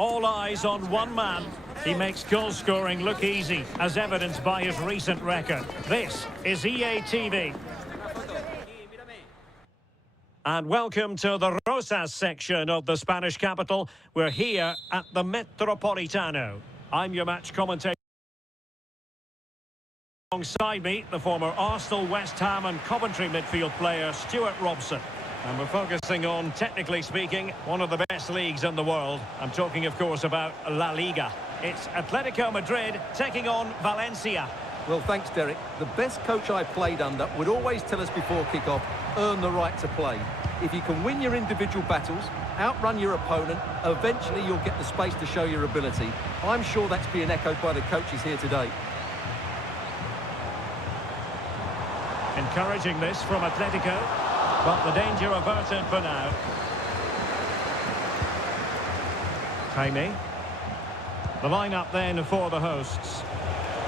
All eyes on one man. He makes goal scoring look easy, as evidenced by his recent record. This is EA TV. And welcome to the Rosas section of the Spanish capital. We're here at the Metropolitano. I'm your match commentator. Alongside me, the former Arsenal, West Ham and Coventry midfield player Stuart Robson. And we're focusing on, technically speaking, one of the best leagues in the world. I'm talking, of course, about La Liga. It's Atletico Madrid taking on Valencia. Well, thanks, Derek. The best coach I played under would always tell us before kick-off, earn the right to play. If you can win your individual battles, outrun your opponent, eventually you'll get the space to show your ability. I'm sure that's being echoed by the coaches here today. Encouraging this from Atletico, but the danger averted for now. Jaime. The lineup then for the hosts.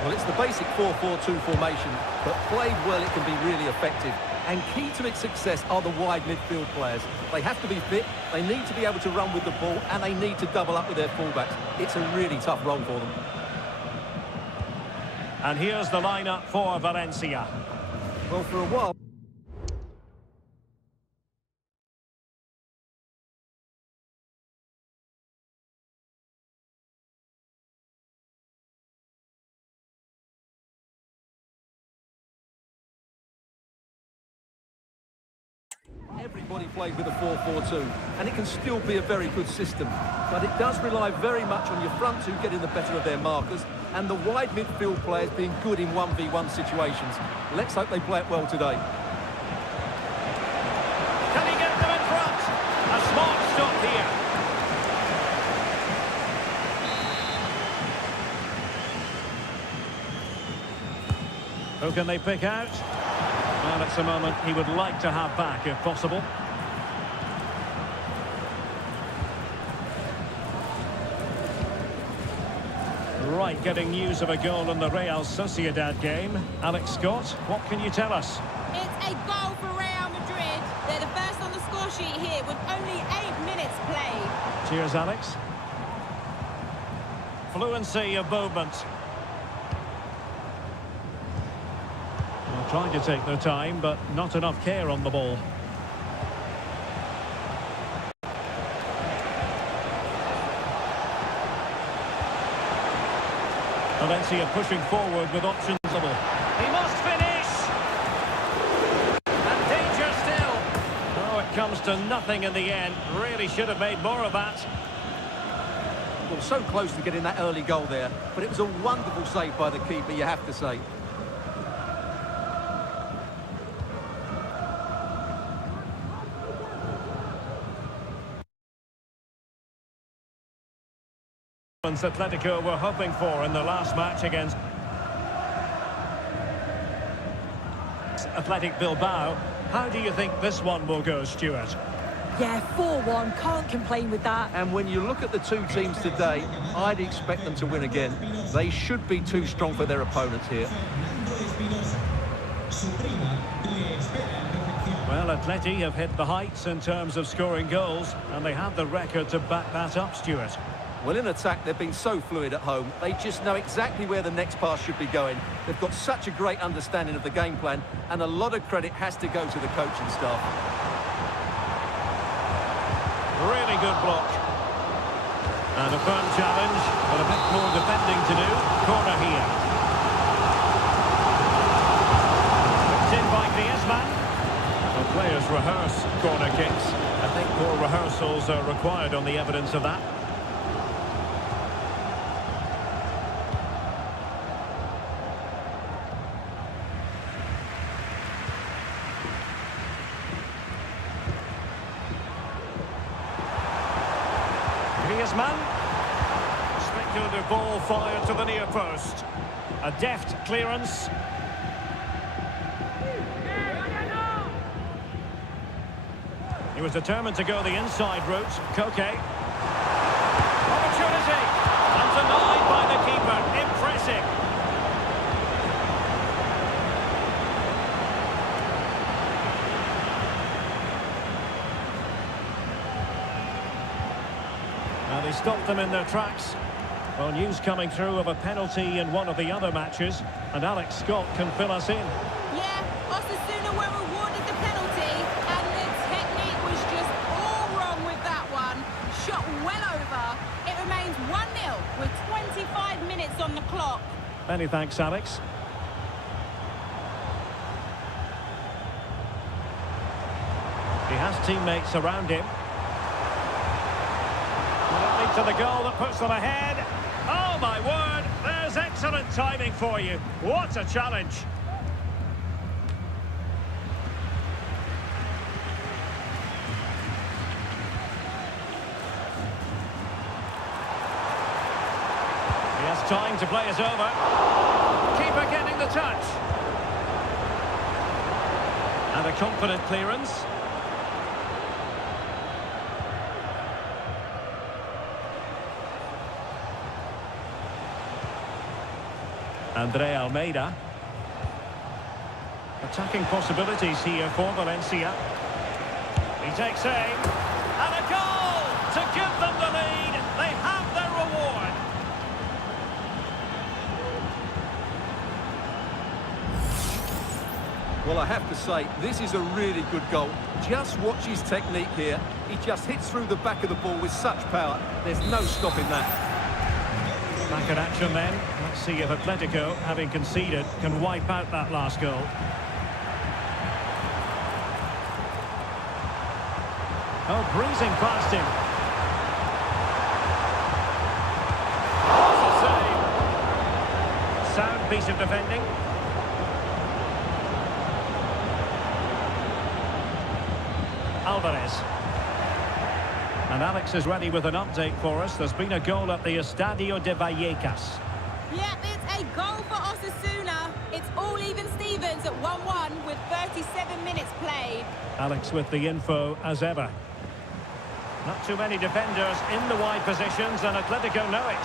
Well, it's the basic 4-4-2 formation, but played well, it can be really effective. And key to its success are the wide midfield players. They have to be fit, they need to be able to run with the ball, and they need to double up with their fullbacks. It's a really tough role for them. And here's the lineup for Valencia. Well, for a while... Everybody played with a 4-4-2, and it can still be a very good system. But it does rely very much on your front two getting the better of their markers, and the wide midfield players being good in 1v1 situations. Let's hope they play it well today. Can he get them in front? A smart stop here. Who can they pick out? Well, it's a moment he would like to have back, if possible. Right, getting news of a goal in the Real Sociedad game. Alex Scott, what can you tell us? It's a goal for Real Madrid. They're the first on the score sheet here with only 8 minutes played. Cheers, Alex. Fluency of movement. Trying to take their time, but not enough care on the ball. Valencia pushing forward with options. He must finish! And danger still. Oh, it comes to nothing in the end. Really should have made more of that. Well, so close to getting that early goal there, but it was a wonderful save by the keeper, you have to say. Atletico were hoping for in the last match against Athletic Bilbao. How do you think this one will go, Stuart? Yeah, 4-1, can't complain with that. And when you look at the two teams today, I'd expect them to win again. They should be too strong for their opponents here. Well, Atleti have hit the heights in terms of scoring goals, and they have the record to back that up, Stuart. Well, in attack, they've been so fluid at home. They just know exactly where the next pass should be going. They've got such a great understanding of the game plan, and a lot of credit has to go to the coaching staff. Really good block. And a firm challenge, but a bit more defending to do. Corner here. It's in by Griezmann. The players rehearse corner kicks. I think more rehearsals are required on the evidence of that. Griezmann. Speculative ball fired to the near post. A deft clearance. He was determined to go the inside route. Koke. Opportunity. And denied by the keeper. Impressive. Now they stopped them in their tracks. Well, news coming through of a penalty in one of the other matches, and Alex Scott can fill us in. Yeah, Osasuna were awarded the penalty, and the technique was just all wrong with that one. Shot well over. It remains 1-0 with 25 minutes on the clock. Many thanks, Alex. He has teammates around him. Will it lead to the goal that puts them ahead? Oh, my word! There's excellent timing for you. What a challenge! He has time to play us over. Keeper getting the touch. And a confident clearance. Andre Almeida. Attacking possibilities here for Valencia. He takes aim. And a goal to give them the lead. They have their reward. Well, I have to say, this is a really good goal. Just watch his technique here. He just hits through the back of the ball with such power. There's no stopping that. Back in action then. Let's see if Atletico, having conceded, can wipe out that last goal. Oh, breezing past him. That's a save. Sound piece of defending. Alvarez. And Alex is ready with an update for us. There's been a goal at the Estadio de Vallecas. Yep, it's a goal for Osasuna. It's all even Stevens at 1-1 with 37 minutes played. Alex with the info as ever. Not too many defenders in the wide positions, and Atletico know it.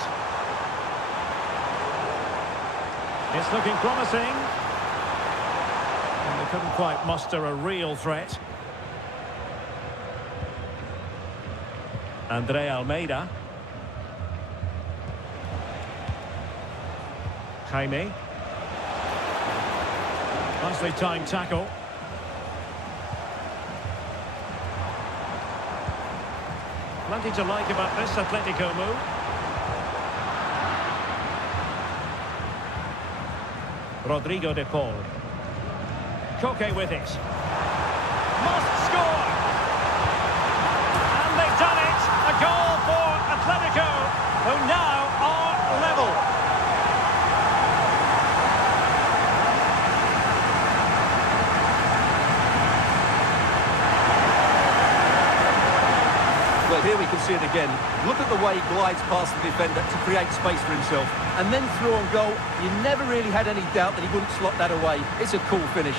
It's looking promising. And they couldn't quite muster a real threat. Andre Almeida. Jaime. Nicely timed tackle. Plenty to like about this Atletico move. Rodrigo de Paul. Koke with it. Must score! And they've done it! A goal for Atletico, who now are level. Well, here we can see it again. Look at the way he glides past the defender to create space for himself. And then through on goal, you never really had any doubt that he wouldn't slot that away. It's a cool finish.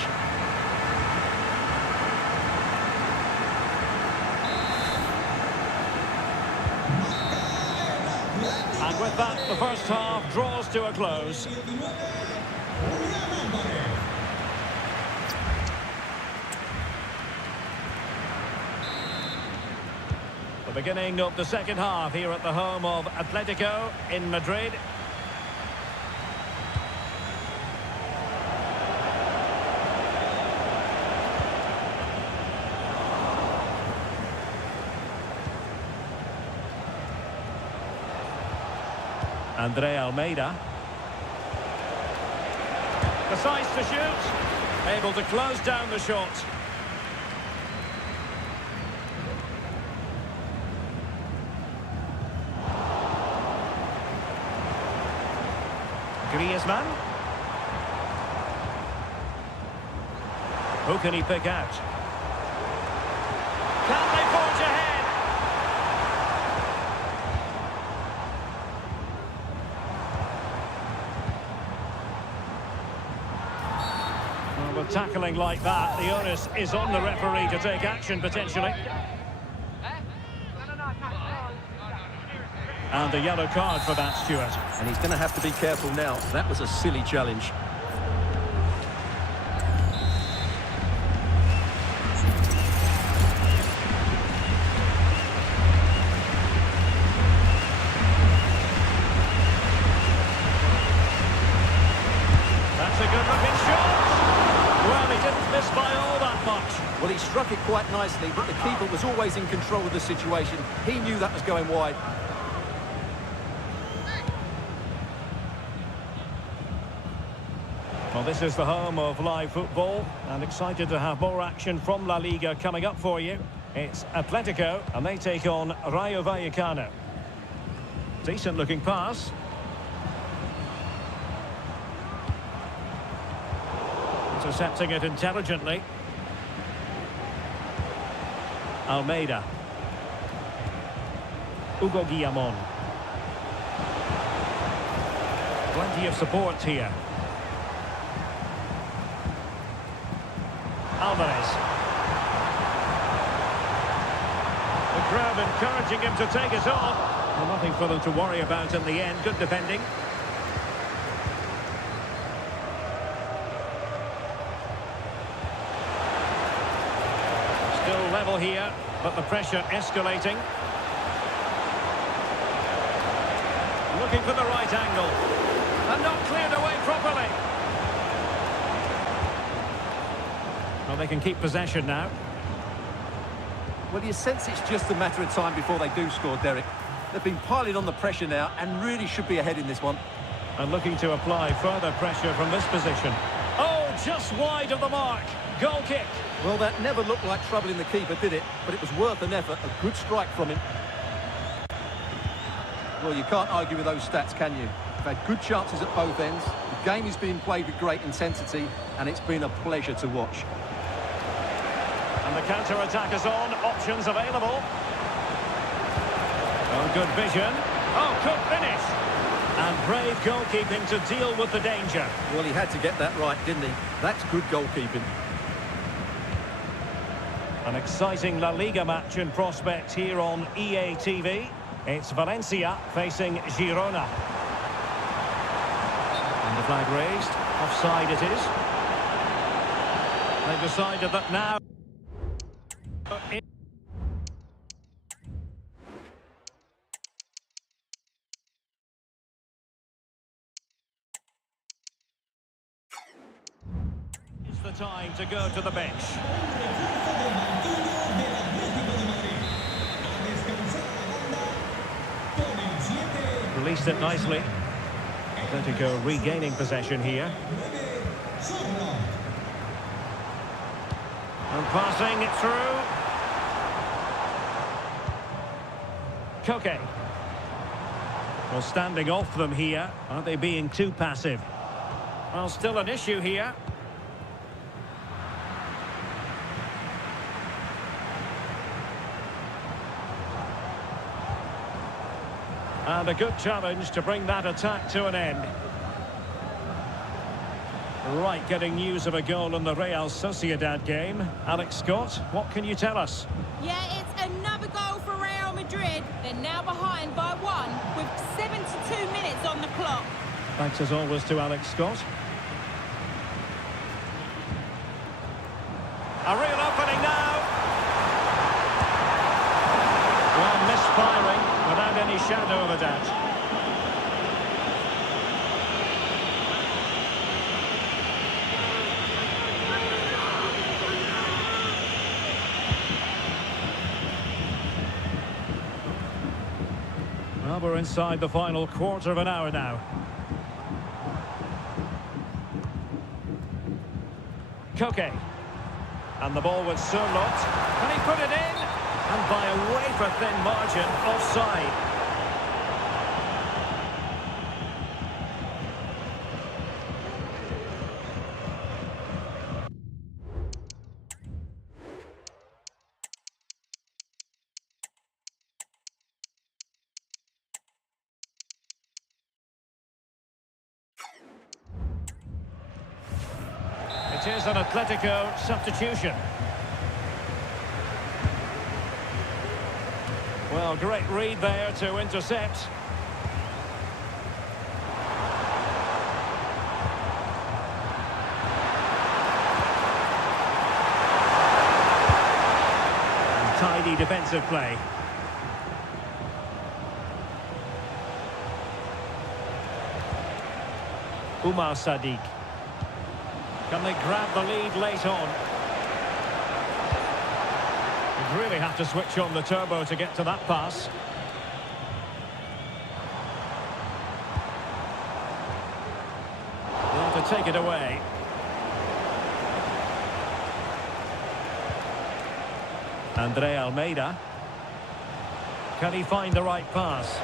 And with that, the first half draws to a close. The beginning of the second half here at the home of Atletico in Madrid. Andre Almeida. Decides to shoot. Able to close down the shot. Griezmann. Who can he pick out? Can they forge ahead? Well, with tackling like that, the onus is on the referee to take action potentially. And a yellow card for that, Stuart. And he's going to have to be careful now. That was a silly challenge. struck it quite nicely, but the keeper was always in control of the situation. He knew that was going wide. Well, this is the home of live football, and excited to have more action from La Liga coming up for you. It's Atletico, and they take on Rayo Vallecano. Decent looking pass. Intercepting it intelligently. Almeida. Hugo Guillamon. Plenty of support here. Alvarez. The crowd encouraging him to take it on. Well, nothing for them to worry about in the end. Good defending. Still level here, but the pressure escalating. Looking for the right angle. And not cleared away properly. Well, they can keep possession now. Well, you sense it's just a matter of time before they do score, Derek. They've been piling on the pressure now and really should be ahead in this one. And looking to apply further pressure from this position. Oh, just wide of the mark. Goal kick. Well, that never looked like troubling the keeper, did it? But it was worth an effort. A good strike from him. Well, you can't argue with those stats, can you? They've had good chances at both ends. The game is being played with great intensity, and it's been a pleasure to watch. And the counter-attack is on. Options available. Oh, good vision. Oh, could finish. And brave goalkeeping to deal with the danger. Well, he had to get that right, didn't he? That's good goalkeeping. An exciting La Liga match in prospect here on EA TV. It's Valencia facing Girona. And the flag raised. Offside it is. They've decided that now... It's the time to go to the bench. Released it nicely. Atletico regaining possession here. And passing it through. Koke. Well, standing off them here. Are they being too passive? Well, still an issue here. And a good challenge to bring that attack to an end. Right, getting news of a goal in the Real Sociedad game. Alex Scott, what can you tell us? Yeah, it's another goal for Real Madrid. They're now behind by 1 with 72 minutes on the clock. Thanks as always to Alex Scott. A real opening now. Well, misfiring without any shadow of a doubt. Well, we're inside the final quarter of an hour now. Koke. And the ball with Surlot. Can he put it in? And by a wafer-thin margin, offside. It is an Atletico substitution. Well, great read there to intercept. And tidy defensive play. Umar Sadiq. Can they grab the lead late on? You'd really have to switch on the turbo to get to that pass. They'll to take it away. Andre Almeida. Can he find the right pass?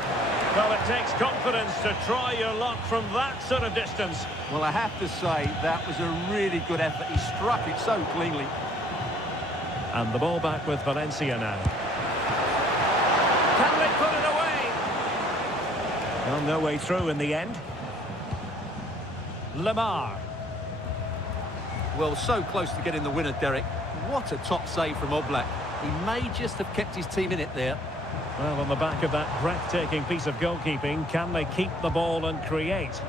Well, it takes confidence to try your luck from that sort of distance. Well, I have to say, that was a really good effort. He struck it so cleanly. And the ball back with Valencia now. Can they put it away? Well, no way through in the end. Lamar. Well, so close to getting the winner, Derek. What a top save from Oblak. He may just have kept his team in it there. Well, on the back of that breathtaking piece of goalkeeping, can they keep the ball and create?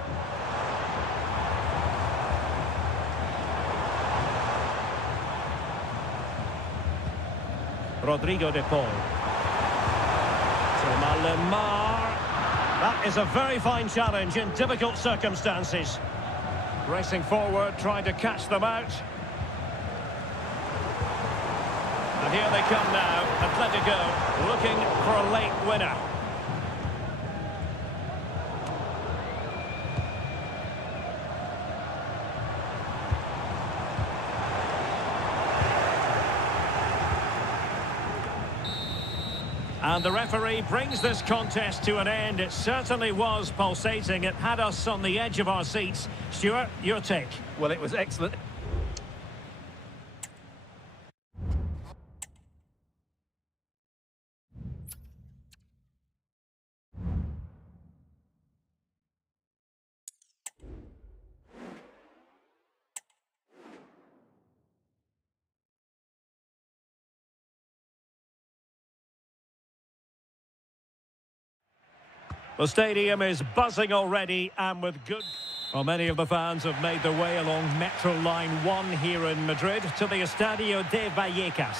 Rodrigo de Paul. Thomas Lemar. That is a very fine challenge in difficult circumstances. Racing forward, trying to catch them out. And here they come now, Atletico, looking for a late winner. And the referee brings this contest to an end. It certainly was pulsating. It had us on the edge of our seats. Stuart, your take? Well, it was excellent. The stadium is buzzing already, and with good... Well, many of the fans have made their way along Metro Line 1 here in Madrid to the Estadio de Vallecas.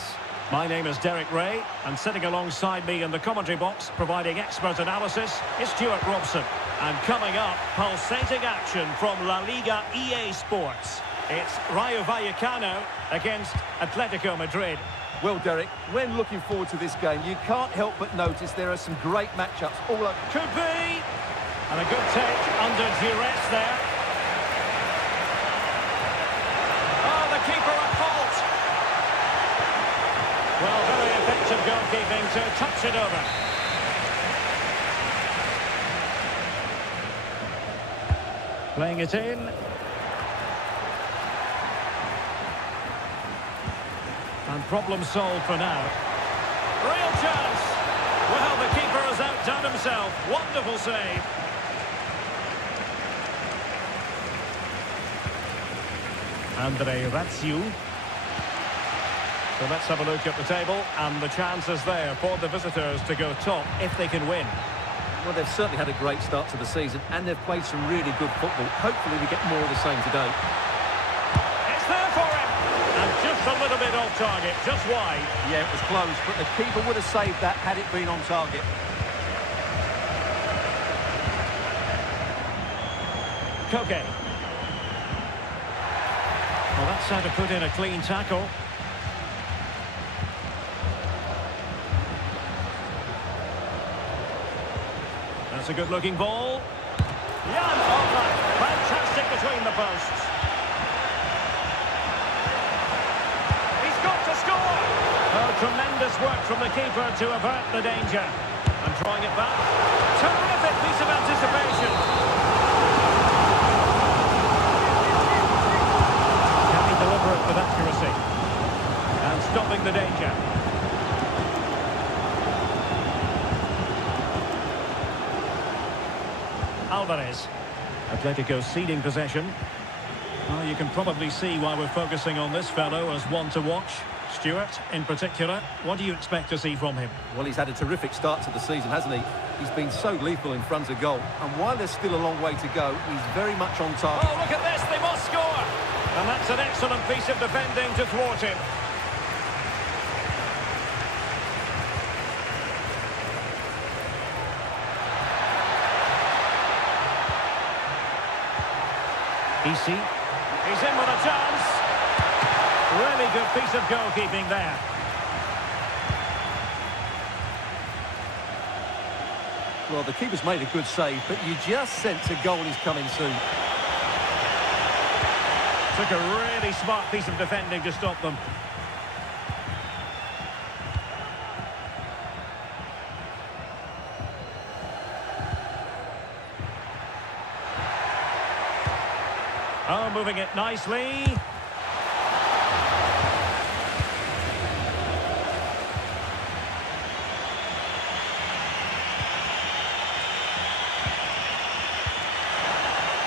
My name is Derek Ray, and sitting alongside me in the commentary box, providing expert analysis, is Stuart Robson. And coming up, pulsating action from La Liga EA Sports. It's Rayo Vallecano against Atletico Madrid. Well, Derek, when looking forward to this game, you can't help but notice there are some great matchups all over. Could be! And a good take under duress there. Oh, the keeper at fault! Well, very effective goalkeeping to touch it over. Playing it in. And problem solved for now. Real chance! Well, the keeper has outdone himself. Wonderful save. Andre Ratsiu. So let's have a look at the table. And the chance is there for the visitors to go top if they can win. Well, they've certainly had a great start to the season, and they've played some really good football. Hopefully we get more of the same today. It's there for him! And just a little bit off target, just wide. Yeah, it was close, but the keeper would have saved that had it been on target. Koke. Well, that's how to put in a clean tackle. That's a good-looking ball. Jan Oblak, fantastic between the posts. He's got to score! Oh, tremendous work from the keeper to avert the danger. And drawing it back. Terrific piece of anticipation. Can he deliver it with accuracy? And stopping the danger. Alvarez. Atletico ceding possession. Well, you can probably see why we're focusing on this fellow as one to watch. Stuart, in particular, what do you expect to see from him? Well, he's had a terrific start to the season, hasn't he? He's been so lethal in front of goal. And while there's still a long way to go, he's very much on target. Oh, look at this, they must score! And that's an excellent piece of defending to thwart him. He's in with a chance. Really good piece of goalkeeping there. Well, the keeper's made a good save, but you just sense a goal is coming soon. Took a really smart piece of defending to stop them. Oh, moving it nicely.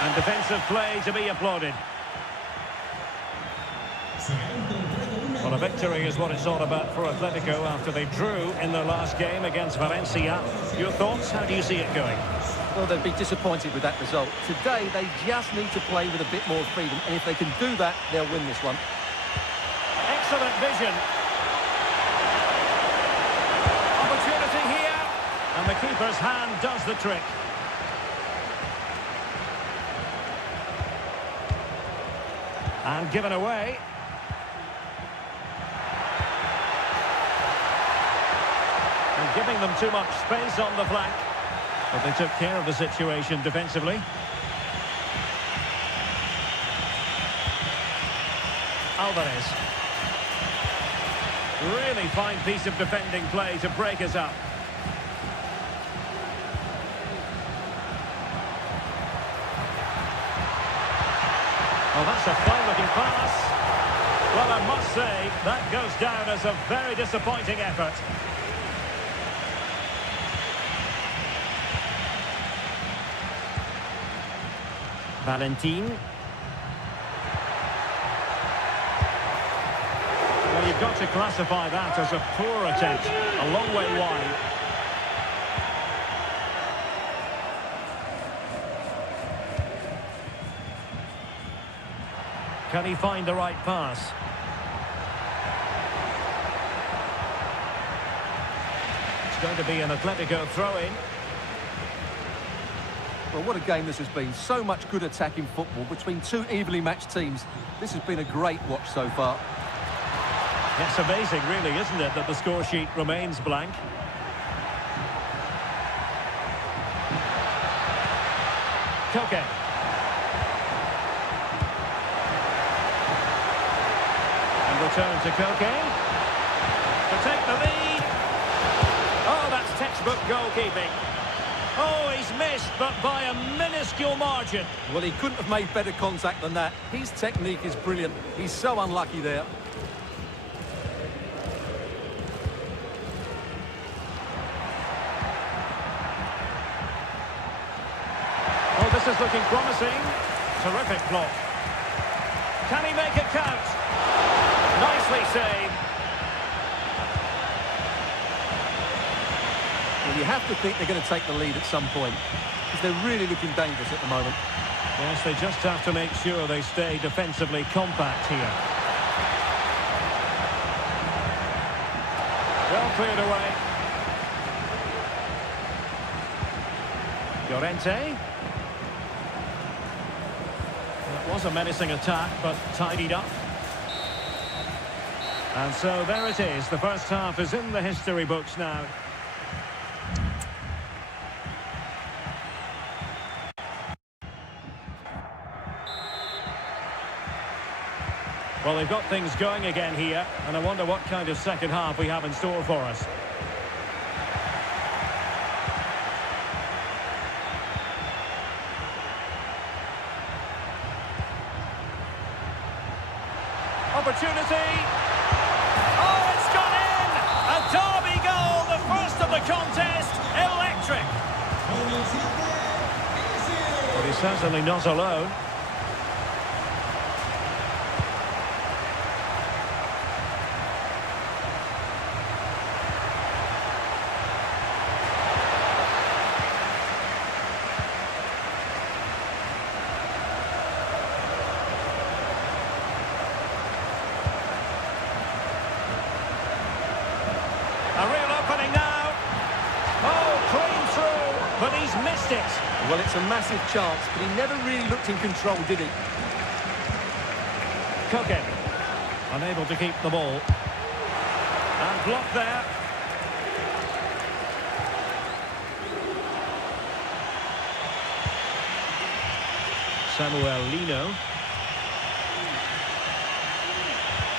And defensive play to be applauded. Well, a victory is what it's all about for Atletico after they drew in their last game against Valencia. Your thoughts? How do you see it going? Well, they'd be disappointed with that result. Today, they just need to play with a bit more freedom, and if they can do that, they'll win this one. Excellent vision. Opportunity here. And the keeper's hand does the trick. And given away. And giving them too much space on the flank. But they took care of the situation defensively. Alvarez. Really fine piece of defending play to break us up. Well, that's a fine-looking pass. Well, I must say, that goes down as a very disappointing effort. Valentin. Well, you've got to classify that as a poor attempt. A long way wide. Can he find the right pass? It's going to be an Atletico throw-in. Well, what a game this has been. So much good attacking football between two evenly matched teams. This has been a great watch so far. It's amazing, really, isn't it, that the score sheet remains blank? Koke. And return to Koke. To take the lead. Oh, that's textbook goalkeeping. Oh, he's missed, but by a minuscule margin. Well, he couldn't have made better contact than that. His technique is brilliant. He's so unlucky there. Oh, this is looking promising. Terrific block. Can he make it count? Nicely saved. Well, you have to think they're going to take the lead at some point, because they're really looking dangerous at the moment. Yes, they just have to make sure they stay defensively compact here. Well cleared away. Llorente. It was a menacing attack, but tidied up. And so there it is. The first half is in the history books now. Well, they've got things going again here, and I wonder what kind of second half we have in store for us. Opportunity! Oh, it's gone in! A derby goal, the first of the contest, electric! But he's certainly not alone. A real opening now. Oh, clean through, but he's missed it. Well, it's a massive chance, but he never really looked in control, did he? Koke, unable to keep the ball. And blocked there. Samuel Lino.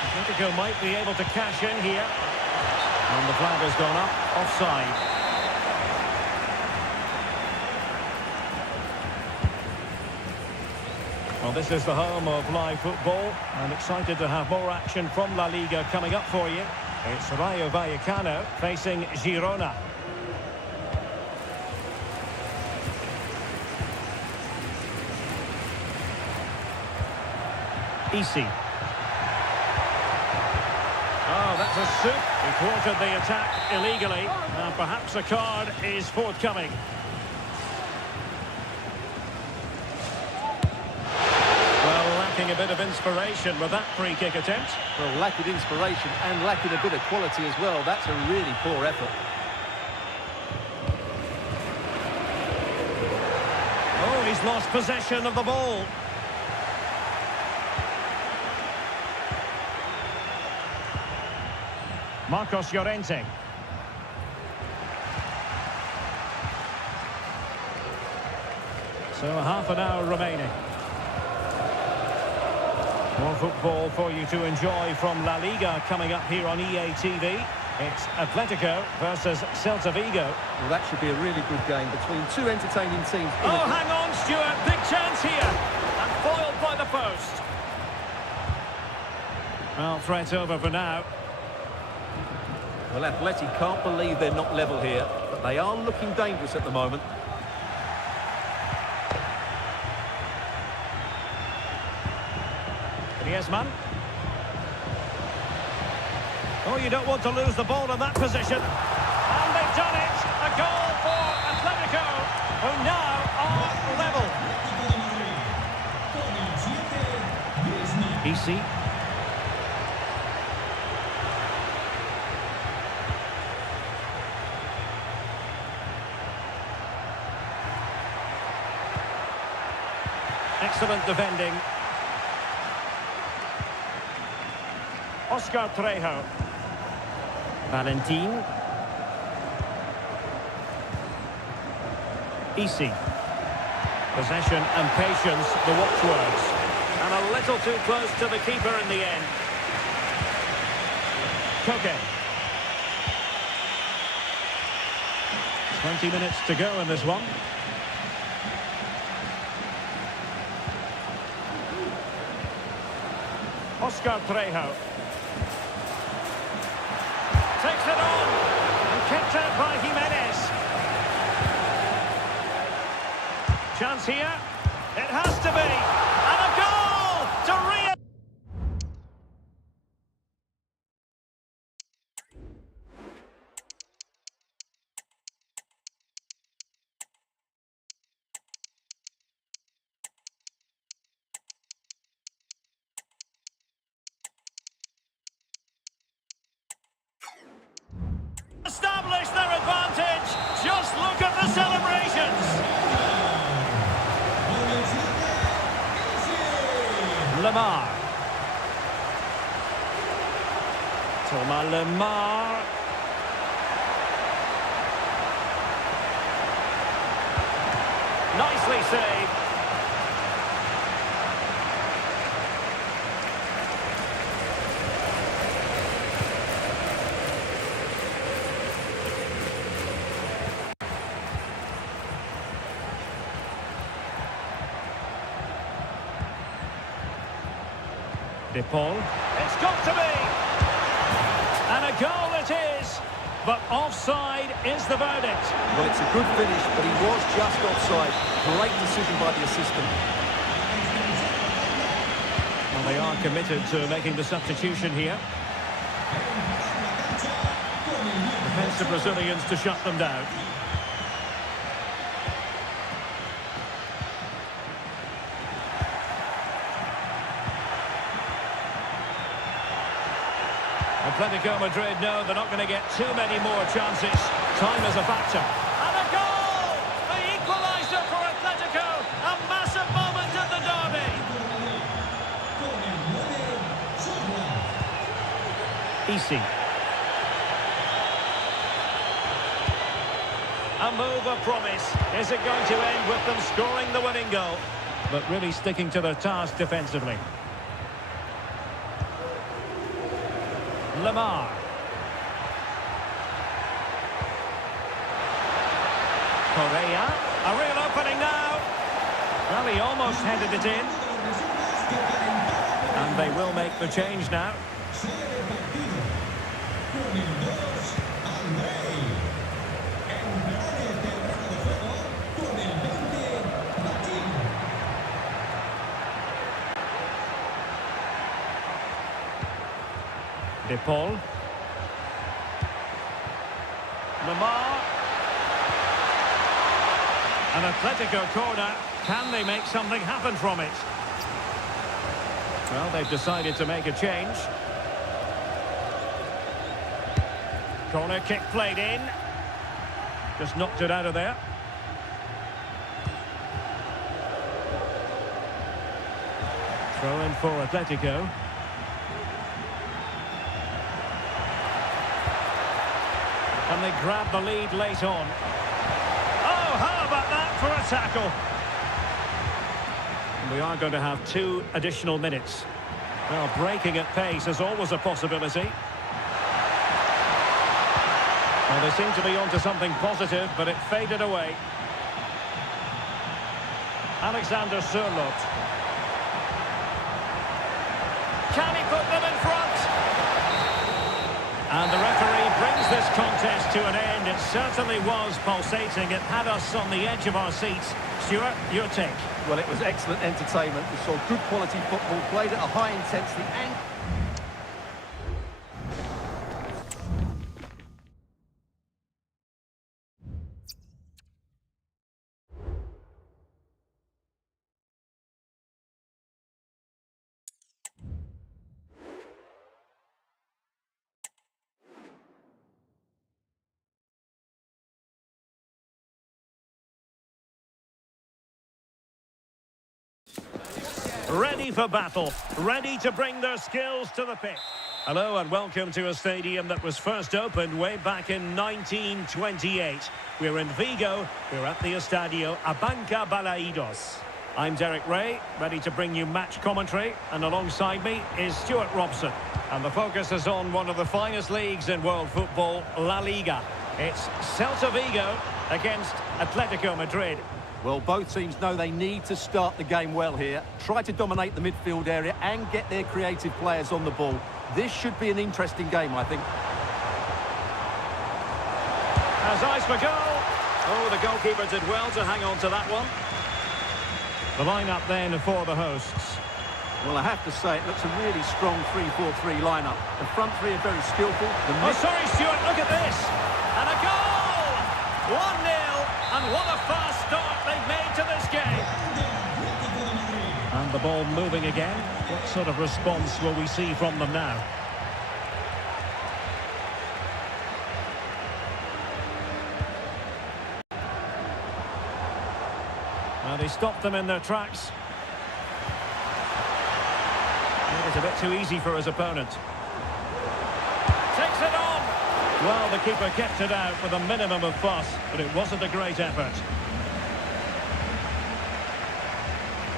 Atletico might be able to cash in here. And the flag has gone up, offside. Well, this is the home of live football. I'm excited to have more action from La Liga coming up for you. It's Rayo Vallecano facing Girona. Easy. Oh, that's a soup. He thwarted the attack illegally. And perhaps a card is forthcoming. Well, lacking a bit of inspiration with that free kick attempt. Well, lacking inspiration and lacking a bit of quality as well. That's a really poor effort. Oh, he's lost possession of the ball. Marcos Llorente. So half an hour remaining. More football for you to enjoy from La Liga coming up here on EA TV. It's Atletico versus Celta Vigo. Well, that should be a really good game between two entertaining teams. Oh, hang on, Stuart. Big chance here. And foiled by the post. Well, threat over for now. Well, Atleti can't believe they're not level here, but they are looking dangerous at the moment. Griezmann. Oh, you don't want to lose the ball in that position. And they've done it. A goal for Atletico, who now are level. Easy. Excellent defending. Oscar Trejo. Valentin. Easy. Possession and patience, the watchwords. And a little too close to the keeper in the end. Koke. 20 minutes to go in this one. Oscar Trejo. Takes it on. And kicked out by Jimenez. Chance here. It has to be. And a goal to Rio. Establish their advantage. Just look at the celebrations. Lemar. Thomas Lemar. Nicely saved. De Paul. It's got to be! And a goal it is! But offside is the verdict. Well, it's a good finish, but he was just offside. Great decision by the assistant. Well, they are committed to making the substitution here. Defensive Brazilians to shut them down. Atletico Madrid know they're not going to get too many more chances. Time is a factor. And a goal! The equaliser for Atletico. A massive moment in the derby. Easy. A move of promise. Is it going to end with them scoring the winning goal? but really sticking to their task defensively. Lamar. Correa. A real opening now. Well, he almost headed it in. And they will make the change now. De Paul. Lamar. An Atletico corner. Can they make something happen from it? Well, they've decided to make a change. Corner kick played in. Just knocked it out of there. Throw in for Atletico. And they grab the lead late on. Oh, how about that for a tackle? We are going to have 2 additional minutes. Well, breaking at pace is always a possibility. Well, they seem to be onto something positive, but it faded away. Alexander Sørloth. Can he put them in front? And the referee brings this contest to an end. It certainly was pulsating. It had us on the edge of our seats. Stuart, your take? Well, it was excellent entertainment. We saw good quality football, played at a high intensity and... Ready for battle, ready to bring their skills to the pitch. Hello and welcome to a stadium that was first opened way back in 1928. We're in Vigo, we're at the Estadio Abanca Balaidos. I'm Derek Ray, ready to bring you match commentary, and alongside me is Stuart Robson. And the focus is on one of the finest leagues in world football, La Liga. It's Celta Vigo against Atletico Madrid. Well, both teams know they need to start the game well here. Try to dominate the midfield area and get their creative players on the ball. This should be an interesting game, I think. Has eyes for goal. Oh, the goalkeeper did well to hang on to that one. The lineup then for the hosts. Well, I have to say, it looks a really strong 3-4-3 lineup. The front three are very skillful. Oh, sorry, Stuart, look at this. And a goal! 1-0. And what a fast start they've made to this game. And the ball moving again. What sort of response will we see from them now? Well, they stopped them in their tracks. It was a bit too easy for his opponent. Takes it on. Well, the keeper kept it out with a minimum of fuss, but it wasn't a great effort.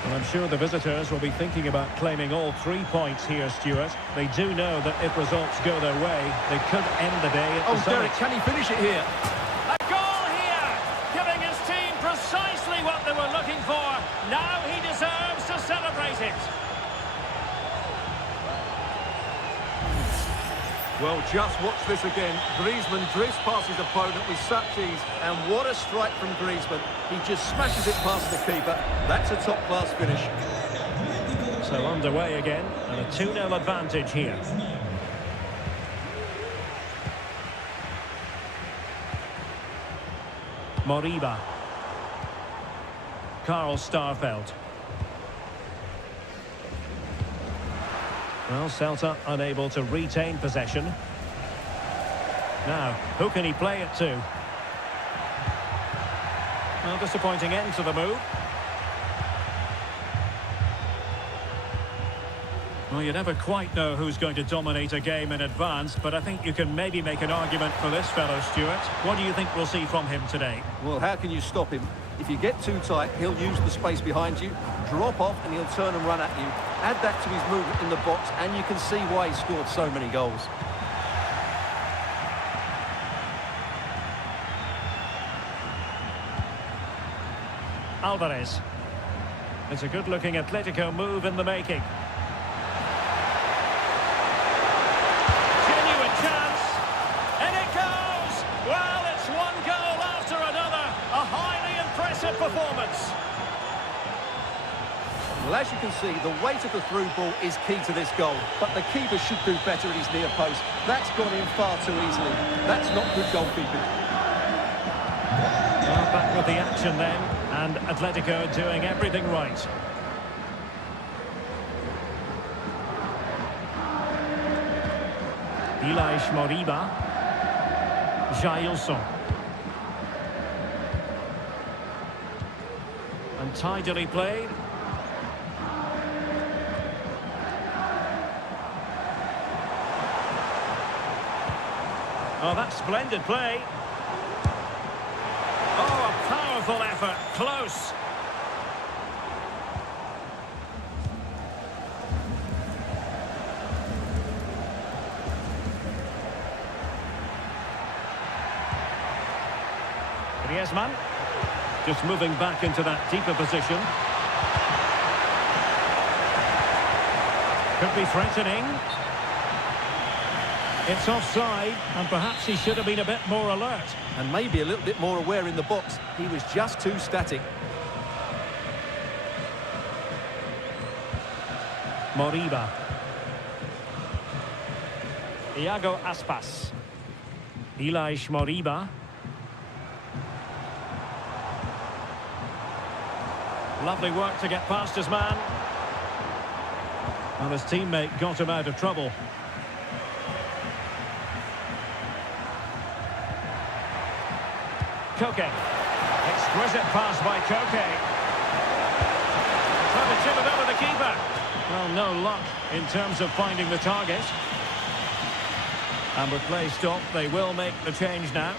Well, I'm sure the visitors will be thinking about claiming all 3 points here, Stuart. They do know that if results go their way, they could end the day at the summit. Derek, can he finish it here? A goal here, giving his team precisely what they were looking for. Now he deserves to celebrate it. Well, just watch this again. Griezmann drifts past his opponent with such ease. And what a strike from Griezmann. He just smashes it past the keeper. That's a top-class finish. So underway again, and a 2-0 advantage here. Moriba. Carl Starfelt. Well, Celta unable to retain possession. Now, who can he play it to? Well, disappointing end to the move. Well, you never quite know who's going to dominate a game in advance, but I think you can maybe make an argument for this fellow, Stuart. What do you think we'll see from him today? Well, how can you stop him? If you get too tight, he'll use the space behind you, drop off, and he'll turn and run at you. Add that to his movement in the box, and you can see why he scored so many goals. Alvarez. It's a good-looking Atletico move in the making. Genuine chance. And it goes! Well, it's one goal after another. A highly impressive performance. Well, as you can see, the weight of the through ball is key to this goal. But the keeper should do better at his near post. That's gone in far too easily. That's not good goalkeeping. Well, back with the action then. And Atletico doing everything right. Elias Moriba. Jailson. And tidily played. Oh, that's splendid play. Oh, a powerful effort. Close. Griezmann. Just moving back into that deeper position. Could be threatening. It's offside, and perhaps he should have been a bit more alert. And maybe a little bit more aware in the box. He was just too static. Moriba. Iago Aspas. Elias Moriba. Lovely work to get past his man. And his teammate got him out of trouble. Koke. Exquisite pass by Koke. Trying to chip it over the keeper. Well, no luck in terms of finding the target. And with play stopped, they will make the change now.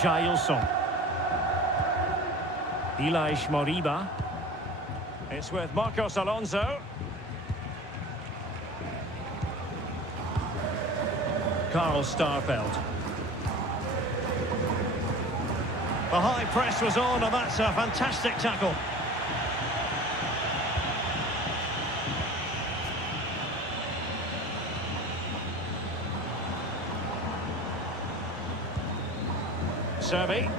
Jailson. Elias Moriba. It's with Marcos Alonso. Carl Starfelt. The high press was on, and that's a fantastic tackle. Servi.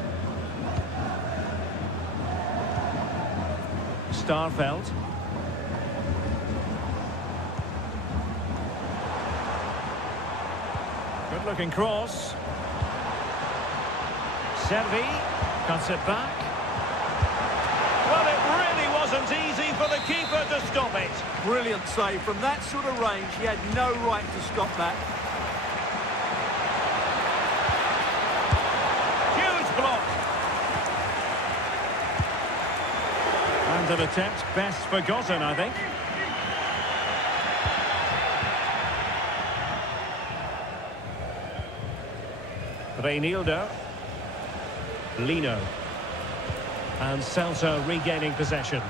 Starfelt. Good looking cross. Servi cuts it back. Well, it really wasn't easy for the keeper to stop it. Brilliant save. From that sort of range, he had no right to stop that. Block. And an attempt best forgotten, I think. Reinildo. Lino. And Celta regaining possession.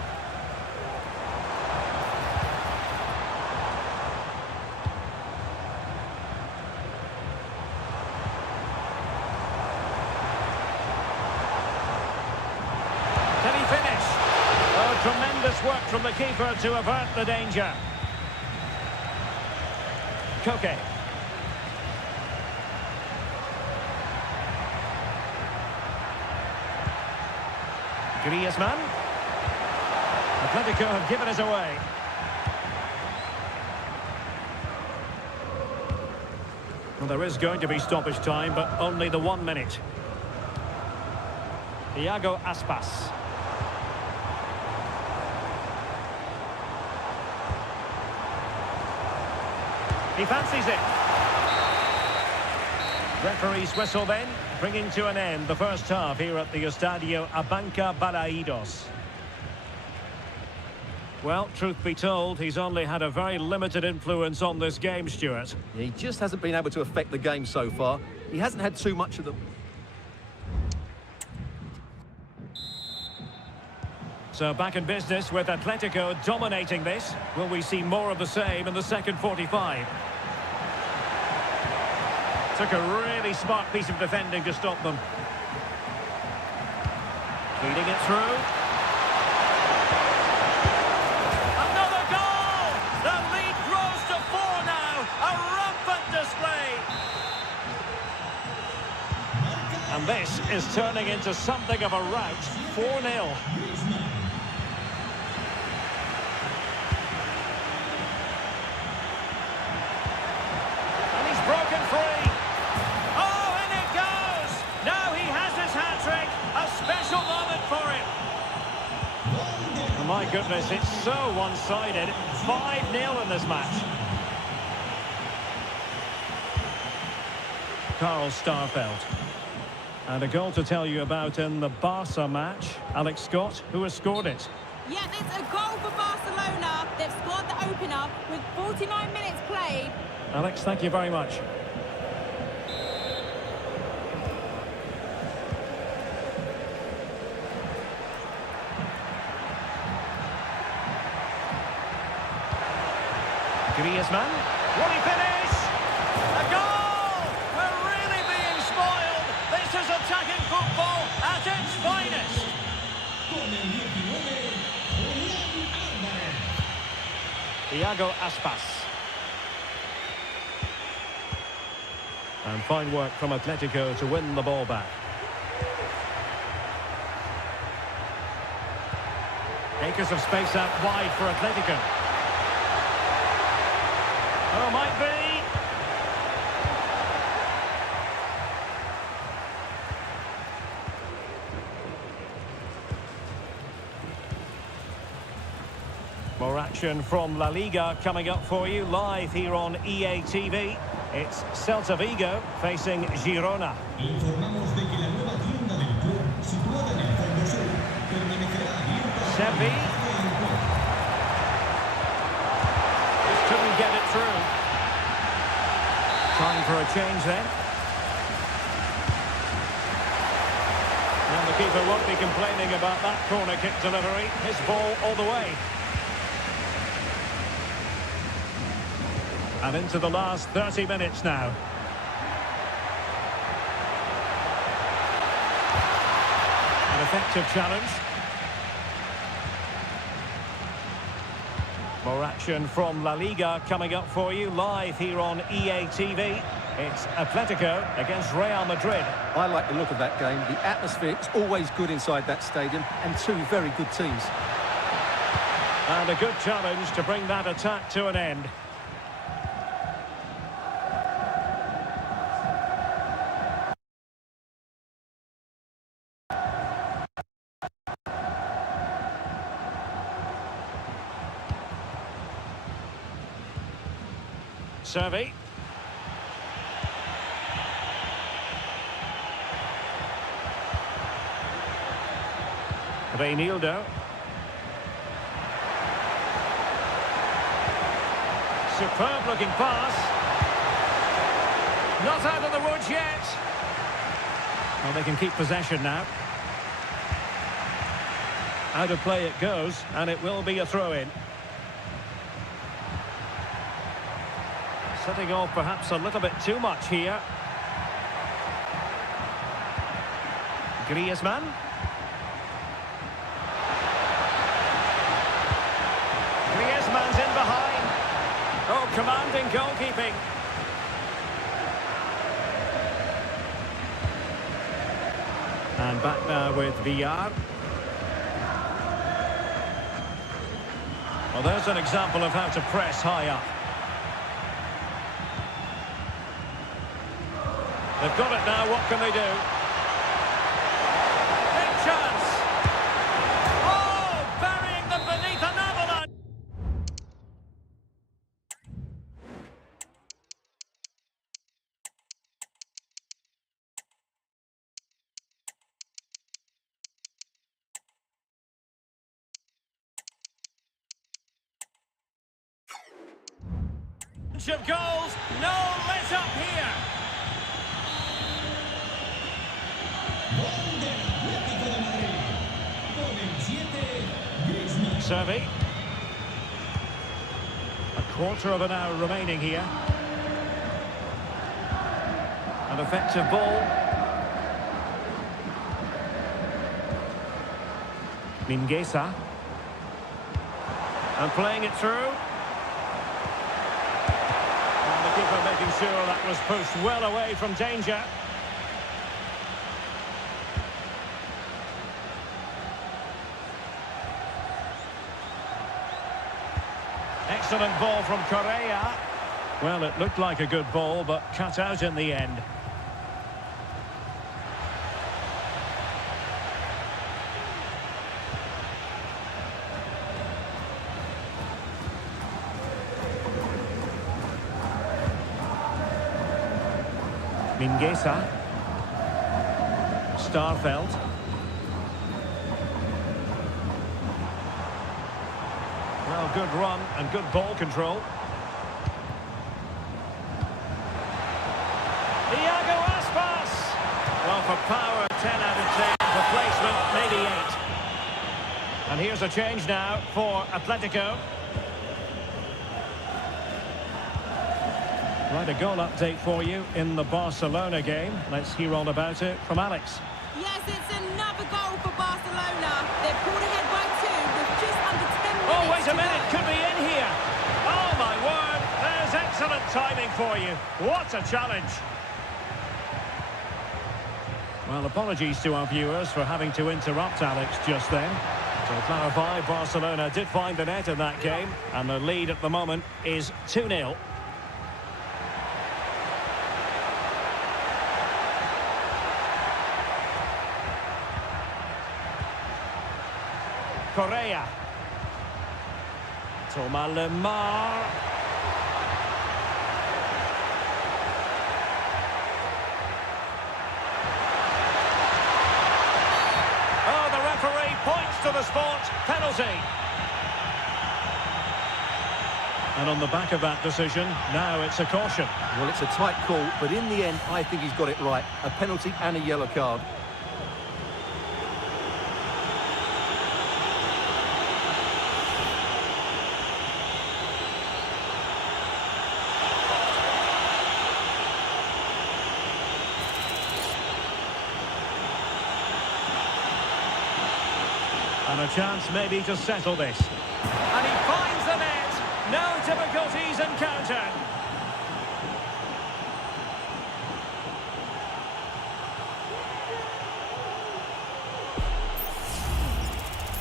Tremendous work from the keeper to avert the danger. Koke. Griezmann. Atletico have given us away. Well, there is going to be stoppage time, but only the 1 minute. Iago Aspas. He fancies it. Referee's whistle then. bringing to an end the first half here at the Estadio Abanca Balaidos. Well, truth be told, he's only had a very limited influence on this game, Stuart. He just hasn't been able to affect the game so far. He hasn't had too much of them. So back in business with Atletico dominating this. Will we see more of the same in the second 45? Took a really smart piece of defending to stop them. Feeding it through. Another goal! The lead grows to 4 now. A rampant display. And this is turning into something of a rout. 4-0. Broken free. Oh, and it goes! Now he has his hat-trick. A special moment for him. Oh, my goodness, it's so one-sided. 5-0 in this match. Carl Starfelt. And a goal to tell you about in the Barca match. Alex Scott, who has scored it. Yeah, it's a goal for Barcelona. They've scored the opener with 49 minutes played. Alex, thank you very much. Griezmann, will he finish? A goal! We're really being spoiled. This is attacking football at its finest. Iago Aspas. And fine work from Atletico to win the ball back. Acres of space out wide for Atletico. Oh, might be. More action from La Liga coming up for you live here on EA TV. It's Celta Vigo facing Girona. Sevi. Just couldn't get it through. Time for a change then. And the keeper won't be complaining about that corner kick delivery. His ball all the way. And into the last 30 minutes now. An effective challenge. More action from La Liga coming up for you live here on EA TV. It's Atletico against Real Madrid. I like the look of that game. The atmosphere is always good inside that stadium, and two very good teams. And a good challenge to bring that attack to an end. Servi. Reinildo. Superb looking pass. Not out of the woods yet. Well, they can keep possession now. Out of play it goes, and it will be a throw-in. Setting off perhaps a little bit too much here. Griezmann. Griezmann's in behind. Oh, commanding goalkeeping. And back now with Villar. Well, there's an example of how to press high up. They've got it now, what can they do? bunch of goals. No let up here. Servi. A quarter of an hour remaining here. An effective ball. Mingueza. And playing it through. And the keeper making sure that was pushed well away from danger. Excellent ball from Correa. Well, it looked like a good ball, but cut out in the end. Mingueza. Starfelt. Well, good run and good ball control. Iago Aspas. Well, for power, 10 out of 10. For placement, maybe 8. And here's a change now for Atletico. Right, a goal update for you in the Barcelona game. Let's hear all about it from Alex. Yes, it's another goal for Barcelona. They're pulled ahead by 2 with just under 10 minutes. Oh, wait a minute, could be in here. Oh, my word, there's excellent timing for you. What a challenge. Well, apologies to our viewers for having to interrupt Alex just then. To clarify, Barcelona did find the net in that game, and the lead at the moment is 2-0. Correa. Thomas Lemar. Oh, the referee points to the spot. Penalty. And on the back of that decision, now it's a caution. Well, it's a tight call, but in the end, I think he's got it right. A penalty and a yellow card. And a chance maybe to settle this. And he finds the net. No difficulties encountered.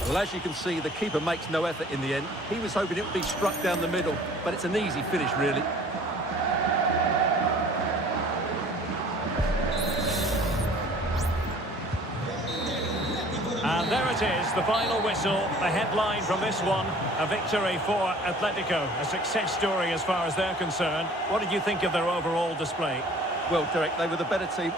Well, as you can see, the keeper makes no effort in the end. He was hoping it would be struck down the middle, but it's an easy finish, really. And there it is, the final whistle, the headline from this one, a victory for Atletico, a success story as far as they're concerned. What did you think of their overall display? Well, Derek, they were the better team.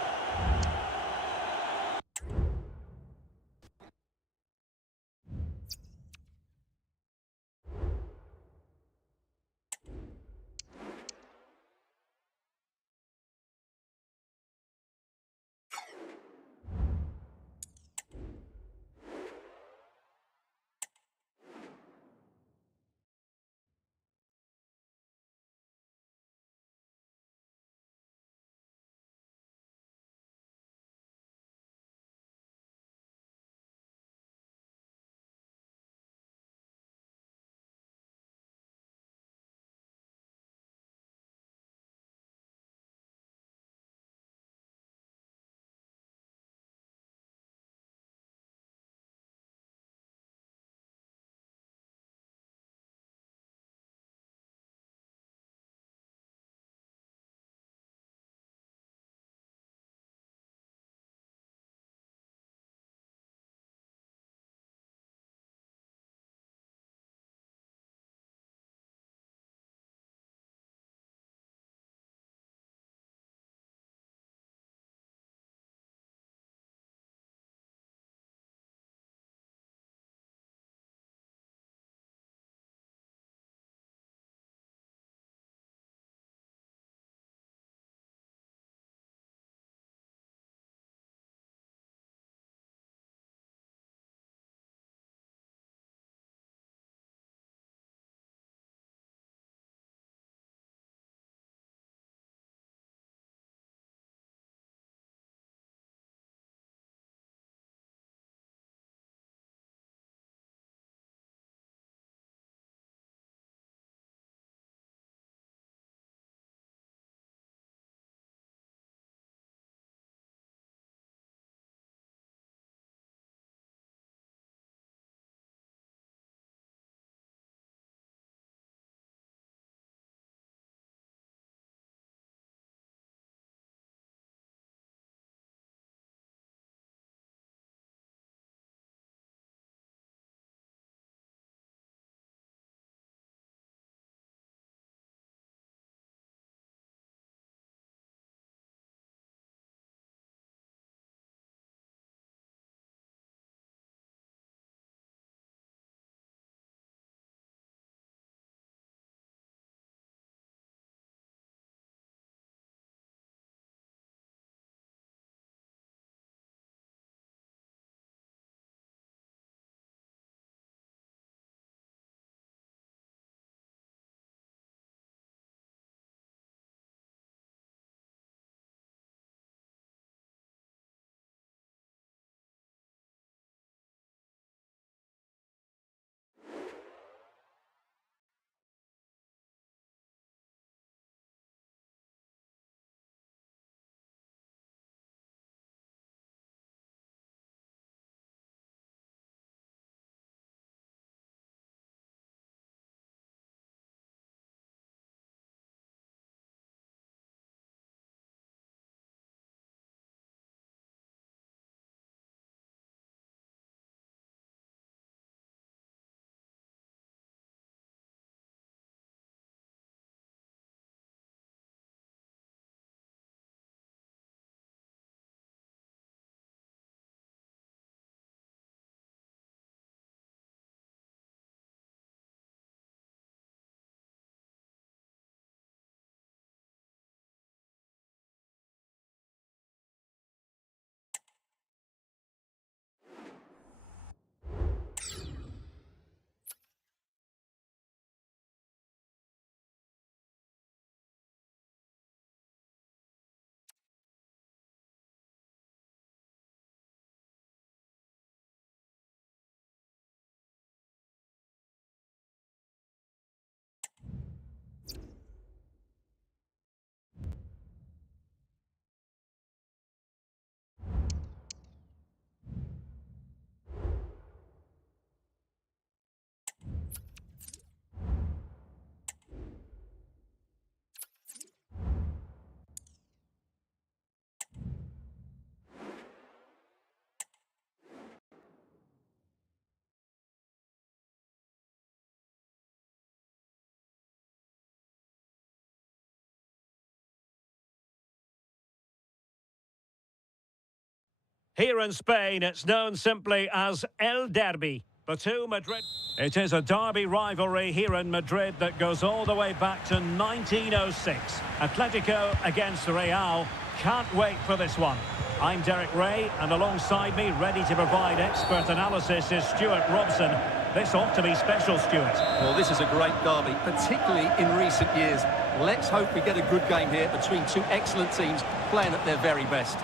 Here in Spain, it's known simply as El Derby. The two Madrid... It is a derby rivalry here in Madrid that goes all the way back to 1906. Atletico against Real. Can't wait for this one. I'm Derek Ray, and alongside me, ready to provide expert analysis, is Stuart Robson. This ought to be special, Stuart. Well, this is a great derby, particularly in recent years. Let's hope we get a good game here between two excellent teams playing at their very best.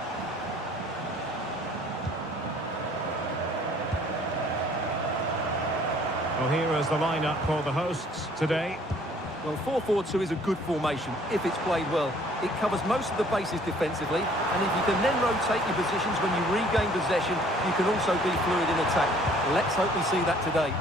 Well, here is the lineup for the hosts today. Well, 4-4-2 is a good formation if it's played well. It covers most of the bases defensively, and if you can then rotate your positions when you regain possession, you can also be fluid in attack. Let's hope we see that today.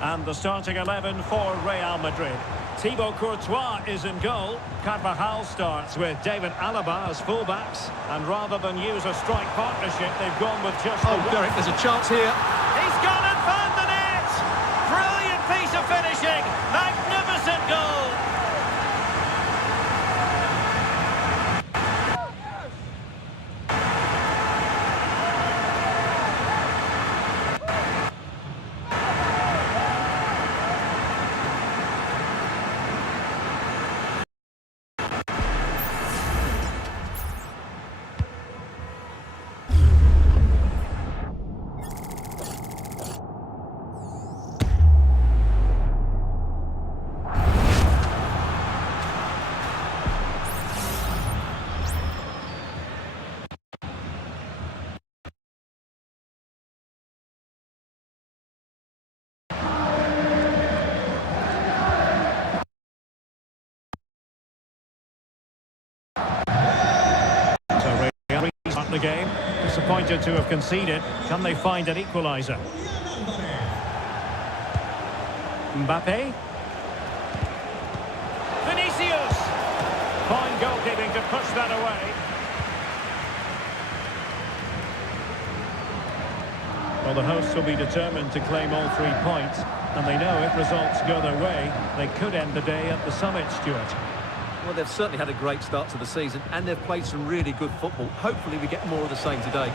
And the starting 11 for Real Madrid. Thibaut Courtois is in goal. Carvajal starts with David Alaba as fullbacks. And rather than use a strike partnership, they've gone with just the one. Derek, there's a chance here. He's gone and found the net! Brilliant piece of finishing! Magnificent goal! The game, disappointed to have conceded. Can they find an equaliser? Mbappe, Vinicius, fine goalkeeping to push that away. Well, the hosts will be determined to claim all 3 points, and they know if results go their way, they could end the day at the summit, Stuart. Well, they've certainly had a great start to the season, and they've played some really good football. Hopefully we get more of the same today.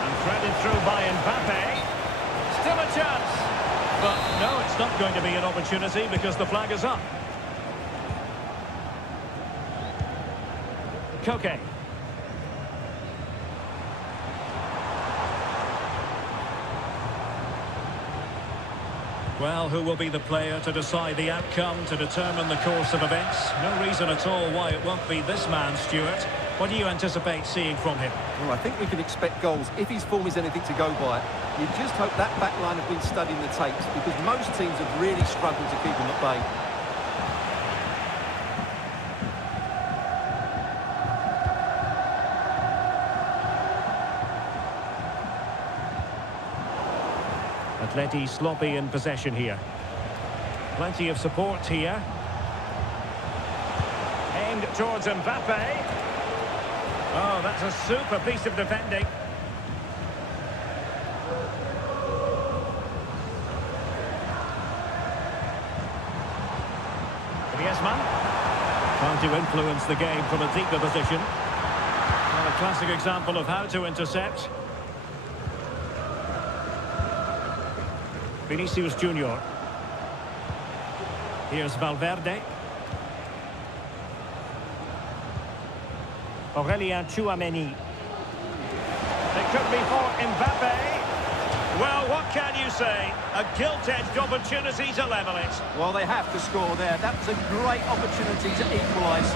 And threaded through by Mbappe. Still a chance. But no, it's not going to be an opportunity because the flag is up. Koke. Well, who will be the player to decide the outcome, to determine the course of events? No reason at all why it won't be this man, Stuart. What do you anticipate seeing from him? Well, I think we can expect goals if his form is anything to go by. You just hope that back line have been studying the tapes, because most teams have really struggled to keep him at bay. Atleti sloppy in possession here. Plenty of support here. Aimed towards Mbappe. Oh, that's a super piece of defending. Griezmann. Trying to influence the game from a deeper position. Well, a classic example of how to intercept. Vinicius Junior. Here's Valverde. Aurelien Tchouameni. It could be for Mbappe. Well, what can you say? A gilt-edged opportunity to level it. Well, they have to score there. That was a great opportunity to equalise.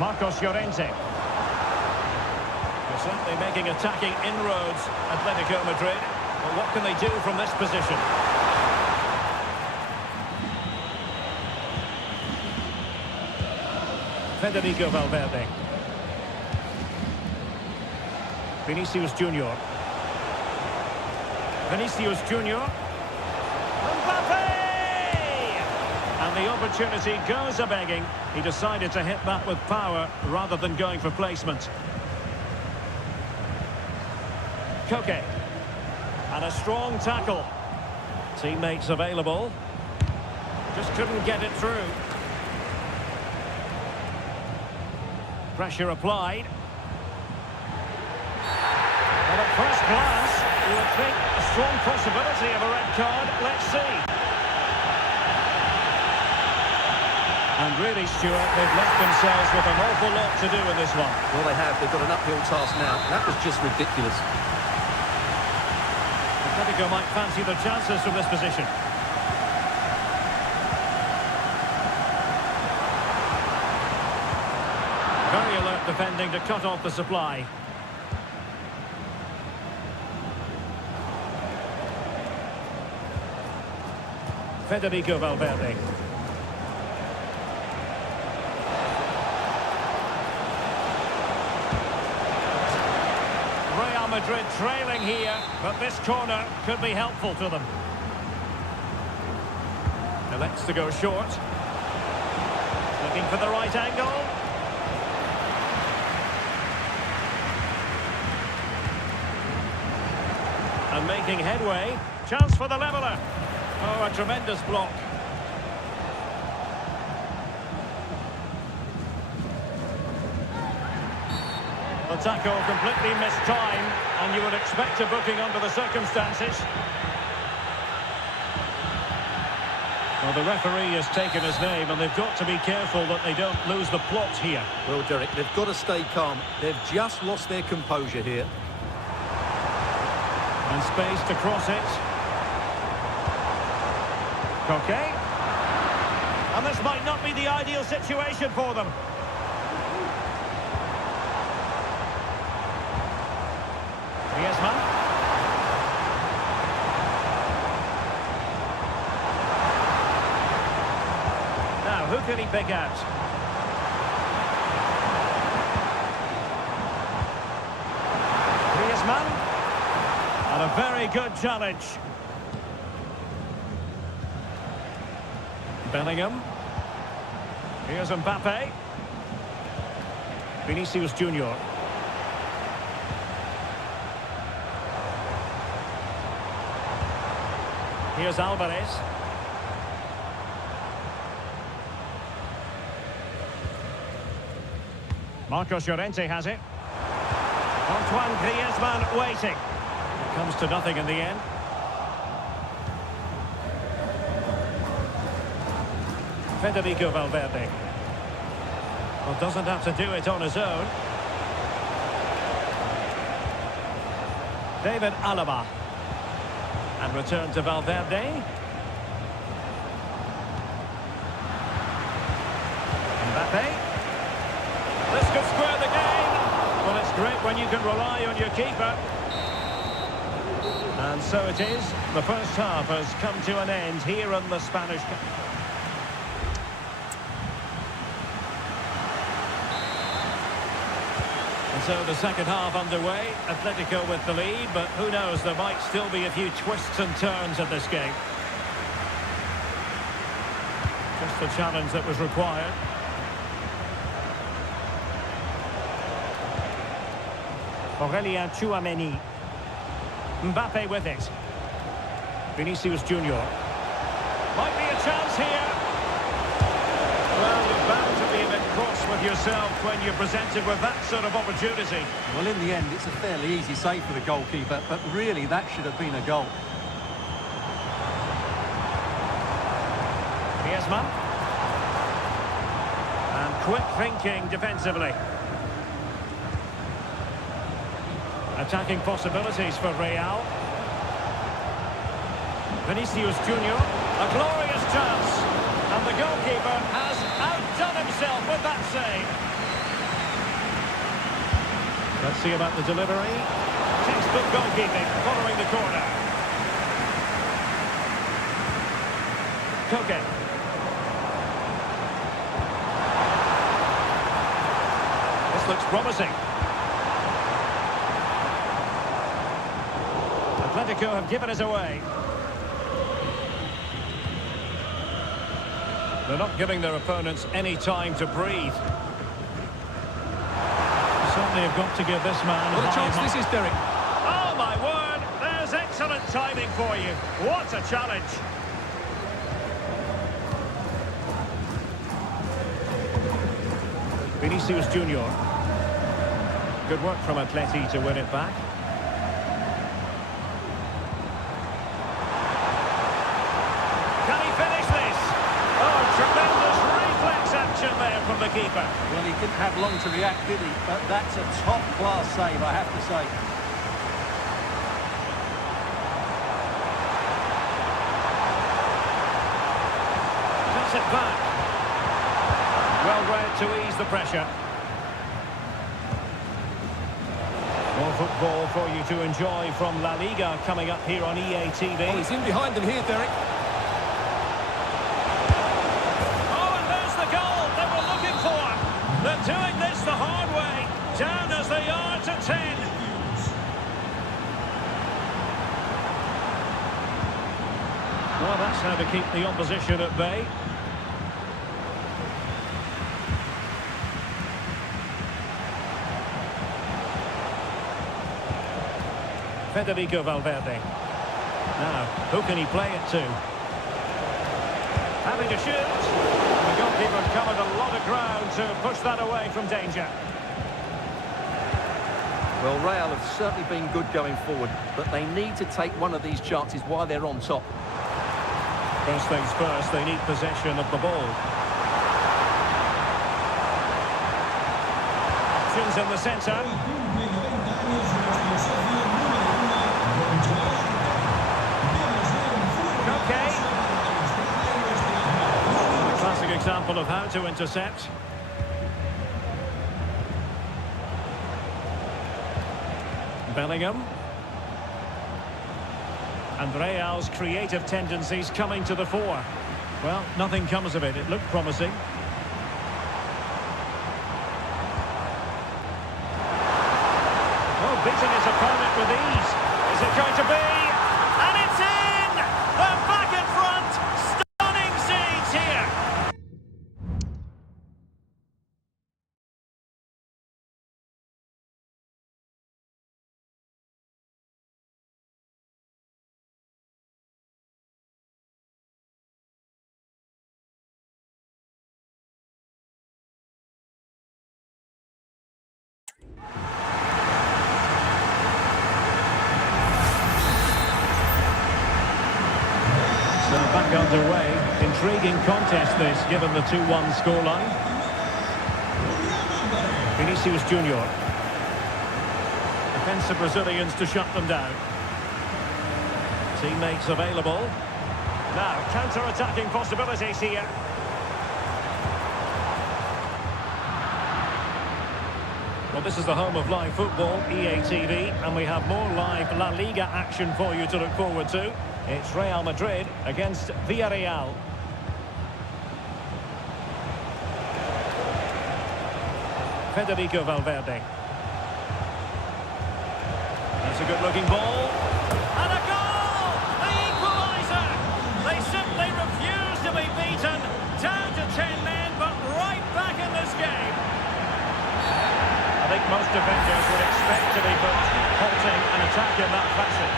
Marcos Llorente. They're certainly making attacking inroads, Atletico Madrid. But what can they do from this position? Federico Valverde. Vinicius Junior. Vinicius Junior. Mbappe! And the opportunity goes a-begging. He decided to hit that with power rather than going for placement. Koke. And a strong tackle. Teammates available. Just couldn't get it through. Pressure applied. Well, at first glance, you would think a strong possibility of a red card. Let's see. And really, Stuart, they've left themselves with an awful lot to do in this one. Well, they have. They've got an uphill task now. That was just ridiculous. Atletico might fancy their chances from this position. Very alert defending to cut off the supply. Federico Valverde. Real Madrid trailing here, but this corner could be helpful to them. Elects to go short. Looking for the right angle. And making headway. Chance for the leveller. Oh, a tremendous block. The tackle completely missed time, and you would expect a booking under the circumstances. Well, the referee has taken his name, and they've got to be careful that they don't lose the plot here. Well, Derek, they've got to stay calm. They've just lost their composure here. And space to cross it. Coquet. And this might not be the ideal situation for them. Griezmann. Now, who can he pick out? Griezmann. And a very good challenge. Bellingham. Here's Mbappe. Vinicius Junior. Here's Alvarez. Marcos Llorente has it. Antoine Griezmann waiting. It comes to nothing in the end. Federico Valverde. Well, doesn't have to do it on his own. David Alaba. And return to Valverde. Mbappe. This could square the game. Well, it's great when you can rely on your keeper. And so it is. The first half has come to an end here in the Spanish Cup. And so the second half underway. Atletico with the lead, but who knows, there might still be a few twists and turns in this game. Just the challenge that was required. Aurelien Tchouameni. Mbappe with it. Vinicius Junior. Might be a chance here. Well, you're bound to be a bit cross with yourself when you're presented with that sort of opportunity. Well, in the end, it's a fairly easy save for the goalkeeper, but really that should have been a goal. Griezmann. And quick thinking defensively. Attacking possibilities for Real. Vinicius Junior. A glorious chance. And the goalkeeper has outdone himself with that save. Let's see about the delivery. Textbook goalkeeping following the corner. Koke. This looks promising. Atletico have given us away. They're not giving their opponents any time to breathe. Certainly have got to give this man... What a chance this is, Derek. Oh, my word! There's excellent timing for you. What a challenge. Vinicius Junior. Good work from Atleti to win it back. Can he finish this? Oh, tremendous reflex action there from the keeper. Well, he didn't have long to react, did he? But that's a top-class save, I have to say. Cuts it back. Well read to ease the pressure. More football for you to enjoy from La Liga coming up here on EA TV. Oh, he's in behind them here, Derek. Oh, and there's the goal they were looking for. They're doing this the hard way. Down as they are to 10. Well, that's how to keep the opposition at bay. Federico Valverde. Now, who can he play it to? Having to shoot. The goalkeeper covered a lot of ground to push that away from danger. Well, Real have certainly been good going forward, but they need to take one of these chances while they're on top. First things first, they need possession of the ball. Options in the centre. Okay. A classic example of how to intercept. Bellingham. And Real's creative tendencies coming to the fore. Well, nothing comes of it. It looked promising. Oh, beating his opponent with ease. Is it going to be? And it's in! They're back in front! Stunning scenes here! So back underway. Intriguing contest this, given the 2-1 scoreline. Vinicius Junior. Defensive Brazilians to shut them down. Teammates available. Now, counter-attacking possibilities here. Well, this is the home of live football, EA TV, and we have more live La Liga action for you to look forward to. It's Real Madrid against Villarreal. Federico Valverde. That's a good-looking ball. And a goal! The equaliser! They simply refuse to be beaten. Down to 10 men, but right back in this game. I think most defenders would expect to be put halting an attack in that fashion.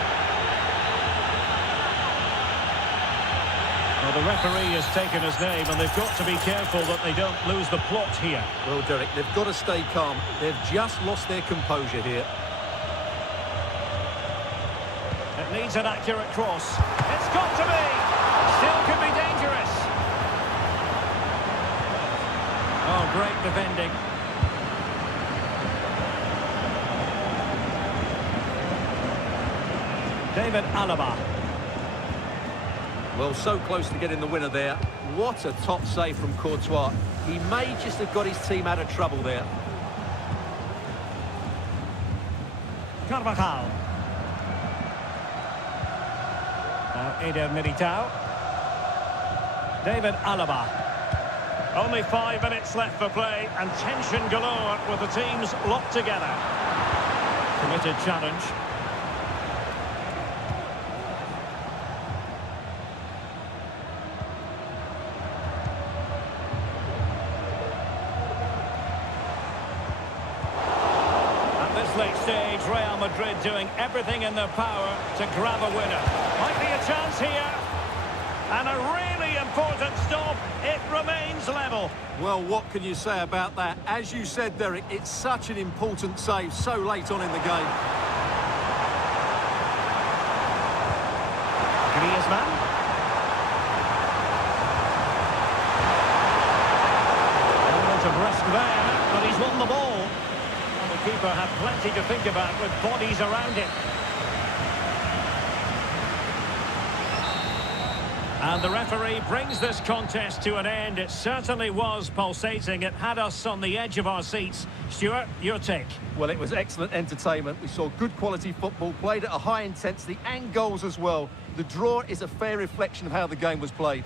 Well, the referee has taken his name, and they've got to be careful that they don't lose the plot here. Well, Derek, they've got to stay calm. They've just lost their composure here. It needs an accurate cross. It's got to be! Still could be dangerous. Oh, great defending. David Alaba. Well, so close to getting the winner there. What a top save from Courtois. He may just have got his team out of trouble there. Carvajal. Now Eder Militao. David Alaba. Only 5 minutes left for play, and tension galore with the teams locked together. Committed challenge. Late stage, Real Madrid doing everything in their power to grab a winner. Might be a chance here. And a really important stop It remains level. Well, what can you say about that? As you said, Derek, it's such an important save so late on in the game. Griezmann. Element of risk there, but he's won the ball. And the keeper had plenty to think about with bodies around him. And the referee brings this contest to an end. It certainly was pulsating. It had us on the edge of our seats. Stuart, your take? Well, it was excellent entertainment. We saw good quality football, played at a high intensity and goals as well. The draw is a fair reflection of how the game was played.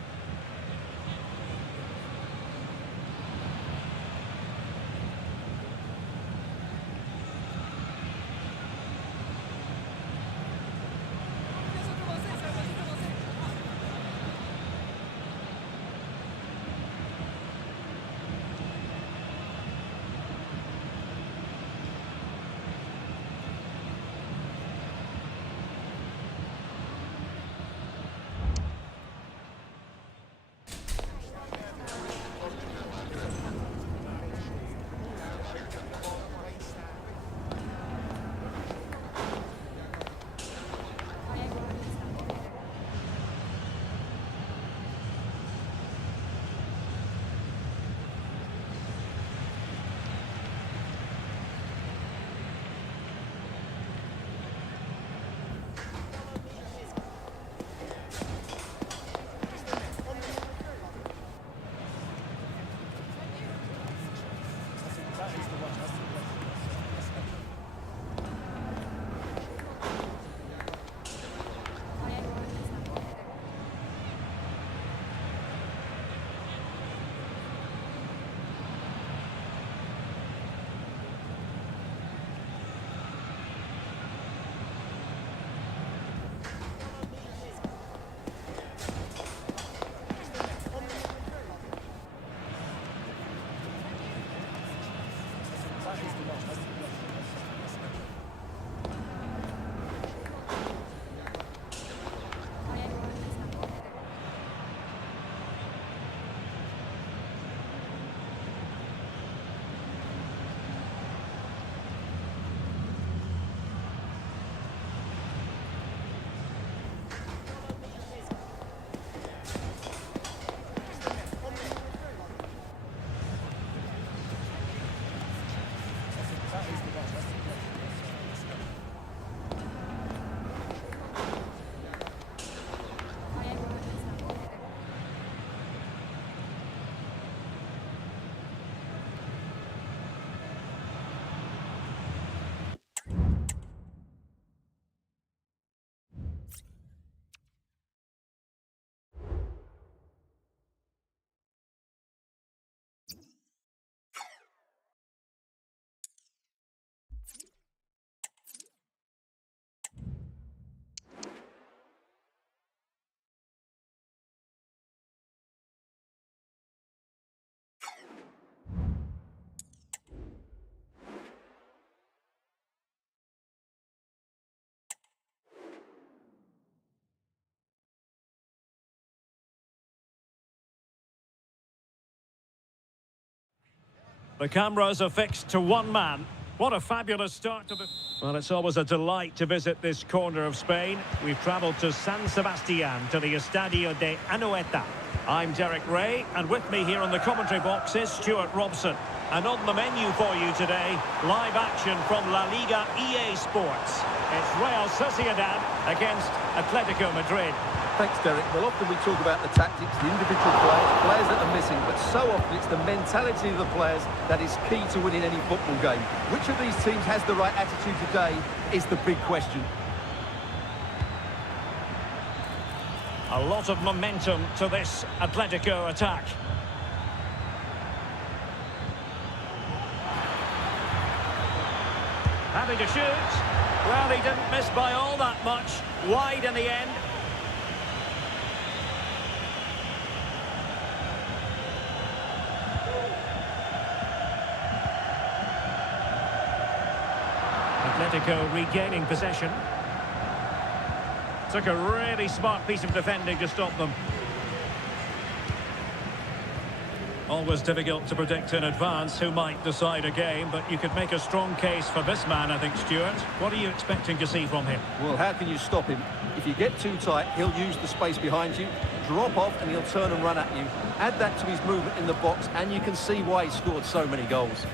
The cameras are fixed to one man. What a fabulous start to the... Well, it's always a delight to visit this corner of Spain. We've travelled to San Sebastián, to the Estadio de Anoeta. I'm Derek Ray, and with me here on the commentary box is Stuart Robson. And on the menu for you today, live action from La Liga EA Sports. It's Real Sociedad against Atletico Madrid. Thanks, Derek. Well, often we talk about the tactics, the individual players that are missing, but so often it's the mentality of the players that is key to winning any football game. Which of these teams has the right attitude today is the big question. A lot of momentum to this Atletico attack. Having to shoot. Well, he didn't miss by all that much. Wide in the end. Atletico regaining possession. Took a really smart piece of defending to stop them. Always difficult to predict in advance who might decide a game, but you could make a strong case for this man, I think, Stuart. What are you expecting to see from him? Well, how can you stop him? If you get too tight, he'll use the space behind you, drop off, and he'll turn and run at you. Add that to his movement in the box, and you can see why he scored so many goals.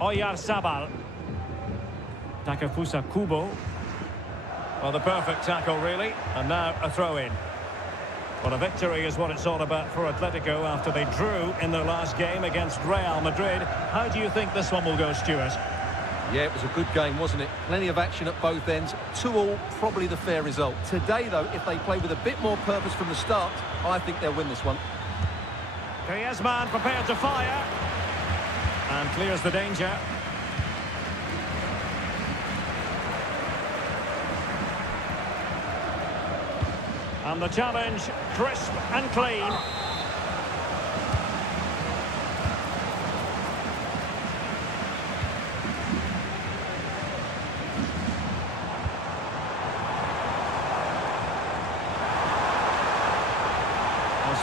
Oyarzabal. Takefusa Kubo. Well, the perfect tackle, really. And now a throw-in. Well, a victory is what it's all about for Atletico after they drew in their last game against Real Madrid. How do you think this one will go, Stuart? Yeah, it was a good game, wasn't it? Plenty of action at both ends. 2-2, probably the fair result. Today, though, if they play with a bit more purpose from the start, I think they'll win this one. Griezmann prepared to fire. And clears the danger. And the challenge, crisp and clean. No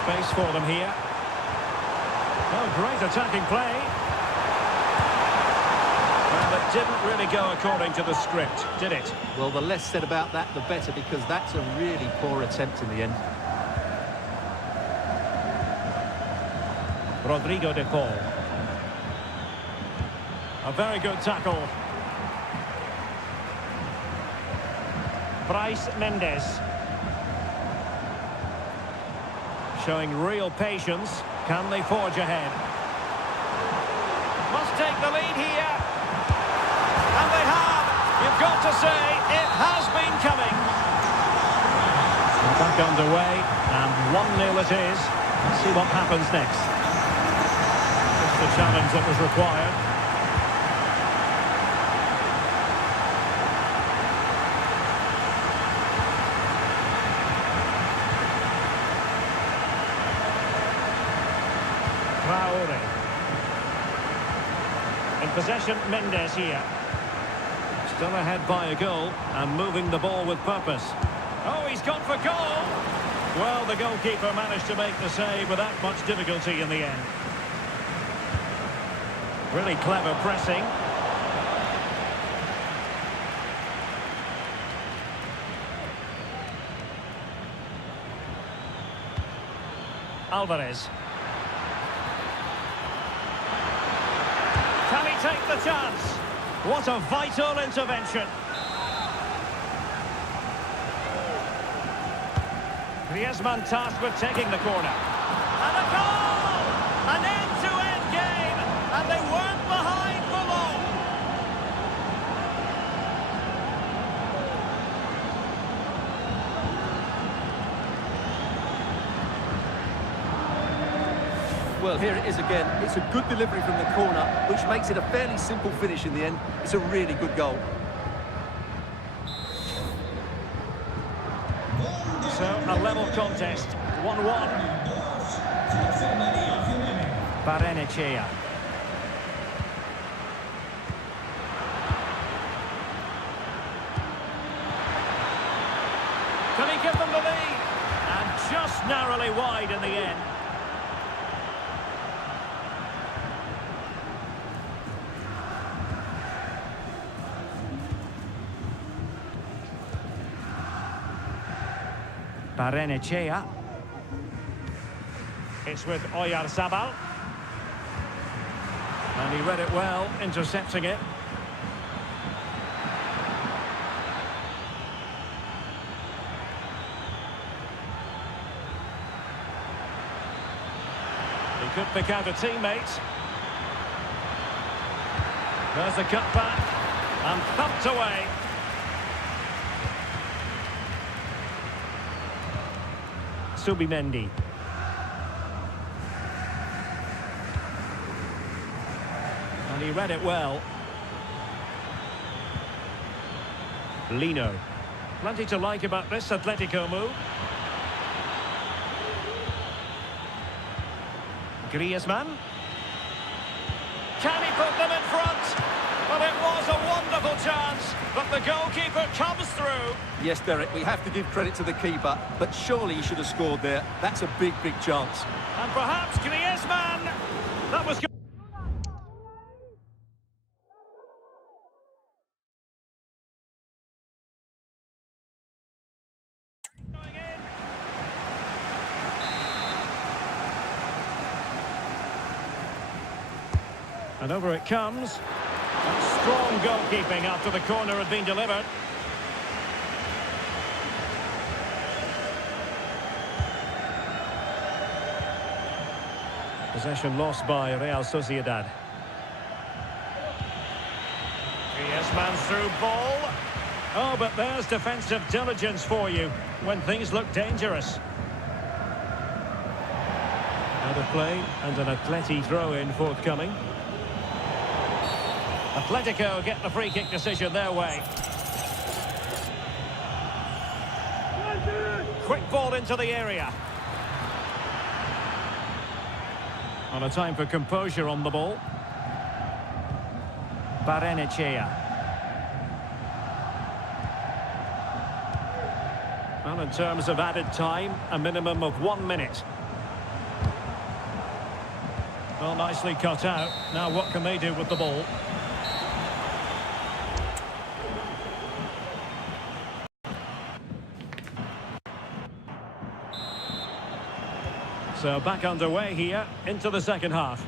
space for them here. Oh, great attacking play. Well, it didn't really go according to the script, did it? Well, the less said about that, the better, because that's a really poor attempt in the end. Rodrigo de Paul. A very good tackle. Bryce Mendes. Showing real patience. Can they forge ahead? Must take the lead here. And they have. You've got to say, it has been coming. Back underway, and 1-0 it is. Let's see what happens next. Just the challenge that was required. Traore. In possession, Mendes here. Still ahead by a goal and moving the ball with purpose. Oh, he's gone for goal! Well, the goalkeeper managed to make the save without much difficulty in the end. Really clever pressing. Alvarez. Can he take the chance? What a vital intervention. Griezmann tasked with taking the corner. And a goal! An end-to-end game, and they weren't behind for long. Well, here it is again. It's a good delivery from the corner, which makes it a fairly simple finish in the end. It's a really good goal. So, a level contest, 1-1. Barrenechea. Can he give them the lead? And just narrowly wide in the end. Barrenechea. It's with Oyarzabal. And he read it well, intercepting it. He could pick out a teammate. There's the cut back. And thumped away. Subimendi. And he read it well. Lino. Plenty to like about this Atletico move. Griezmann. Can he put them in front? Well, it was a wonderful chance, but the goalkeeper comes through. Yes, Derek, we have to give credit to the keeper, but surely he should have scored there. That's a big, big chance. And perhaps Griezmann. That was good. And over it comes. Strong goalkeeping after the corner had been delivered. Possession lost by Real Sociedad. Griezmann's through ball. Oh, but there's defensive diligence for you when things look dangerous. Out of play and an Atleti throw-in forthcoming. Atletico get the free kick decision their way. Quick ball into the area. On a time for composure on the ball. Barrenechea. Well, in terms of added time, a minimum of 1 minute. Well, nicely cut out. Now what can they do with the ball? So back underway here into the second half.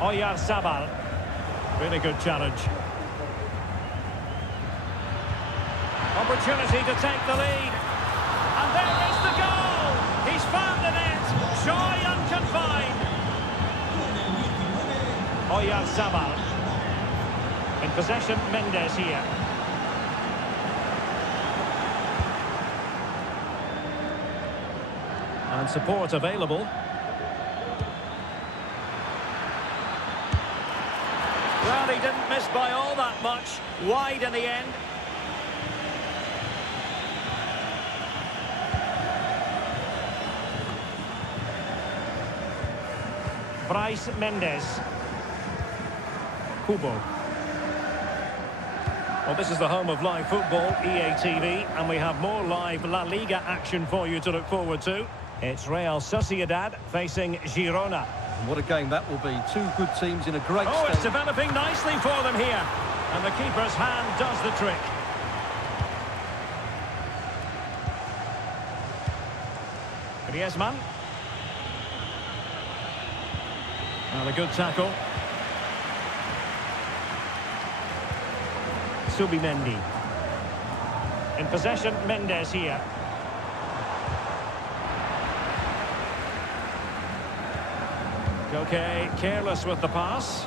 Oyarzabal. Really good challenge. Opportunity to take the lead. And there is the goal! He's found the net! Joy unconfined! Oyarzabal. In possession, Mendes here. And support available. Well, he didn't miss by all that much. Wide in the end. Bryce Mendes. Kubo. Well, this is the home of live football, EA TV, and we have more live La Liga action for you to look forward to. It's Real Sociedad facing Girona. What a game that will be. Two good teams in a great state. It's developing nicely for them here. And the keeper's hand does the trick. Griezmann. Well, a good tackle. Subimendi. In possession, Mendes here. Okay, careless with the pass.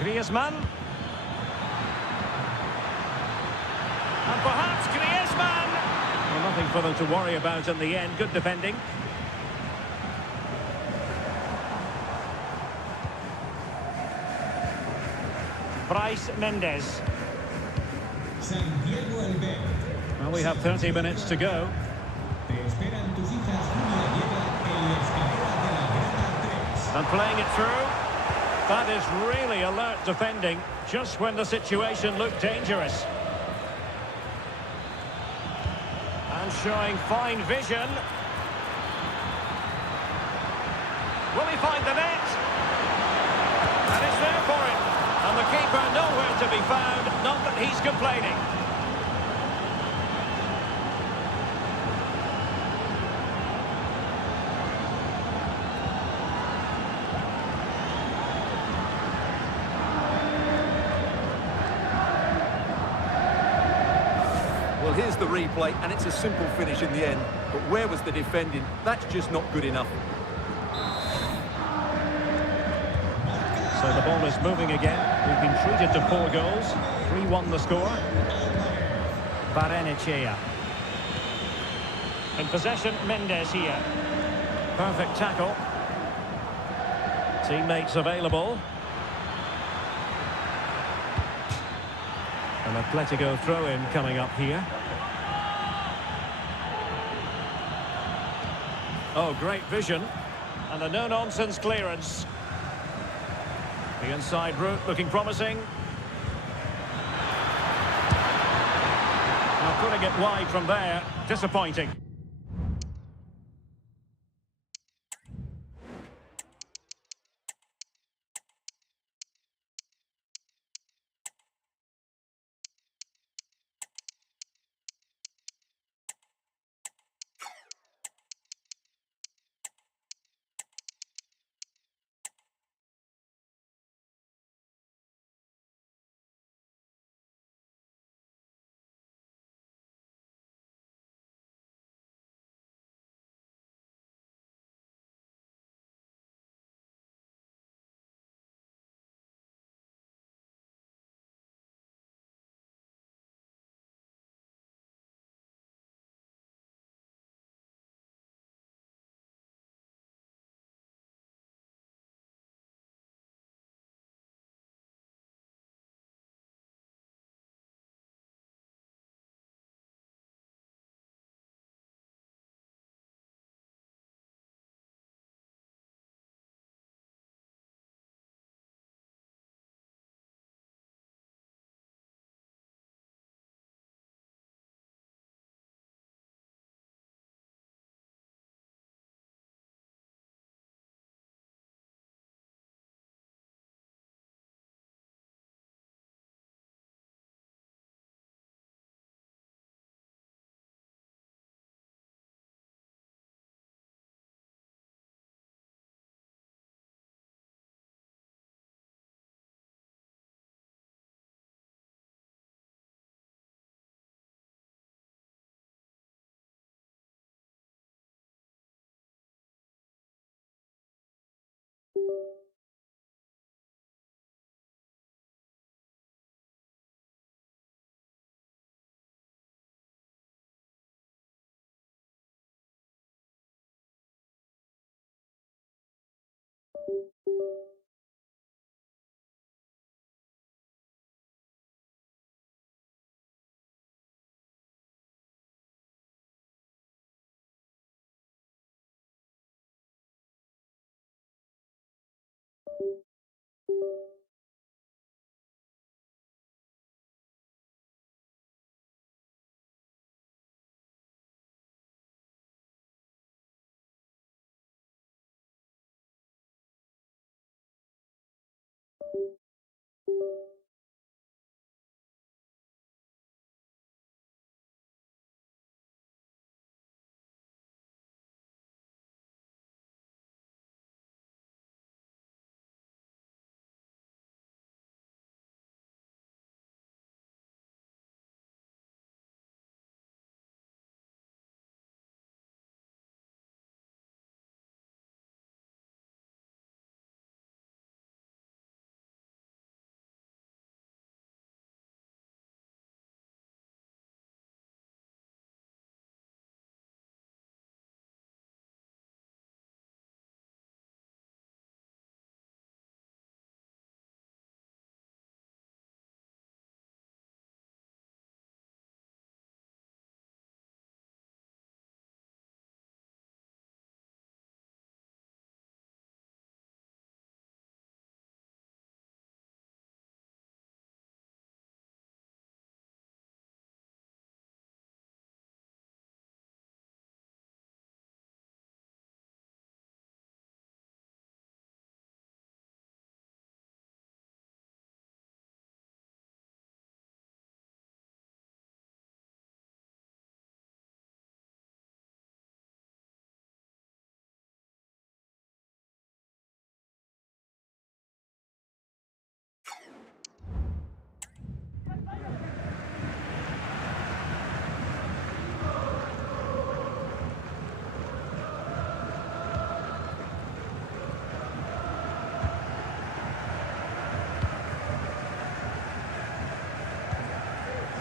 Griezmann. And perhaps Griezmann. Well, nothing for them to worry about in the end. Good defending. Bryce Mendes. Well, we have 30 minutes to go. And playing it through. That is really alert defending, just when the situation looked dangerous. And showing fine vision. Will he find the net? And it's there for him. And the keeper nowhere to be found, not that he's complaining. Well, here's the replay, and it's a simple finish in the end. But where was the defending? That's just not good enough. So the ball is moving again. We've been treated to 4 goals. 3-1 the score. Barrenechea. In possession, Mendes here. Perfect tackle. Teammates available. An Atletico throw-in coming up here. Oh, great vision. And a no-nonsense clearance. The inside route looking promising. Now putting it wide from there. Disappointing.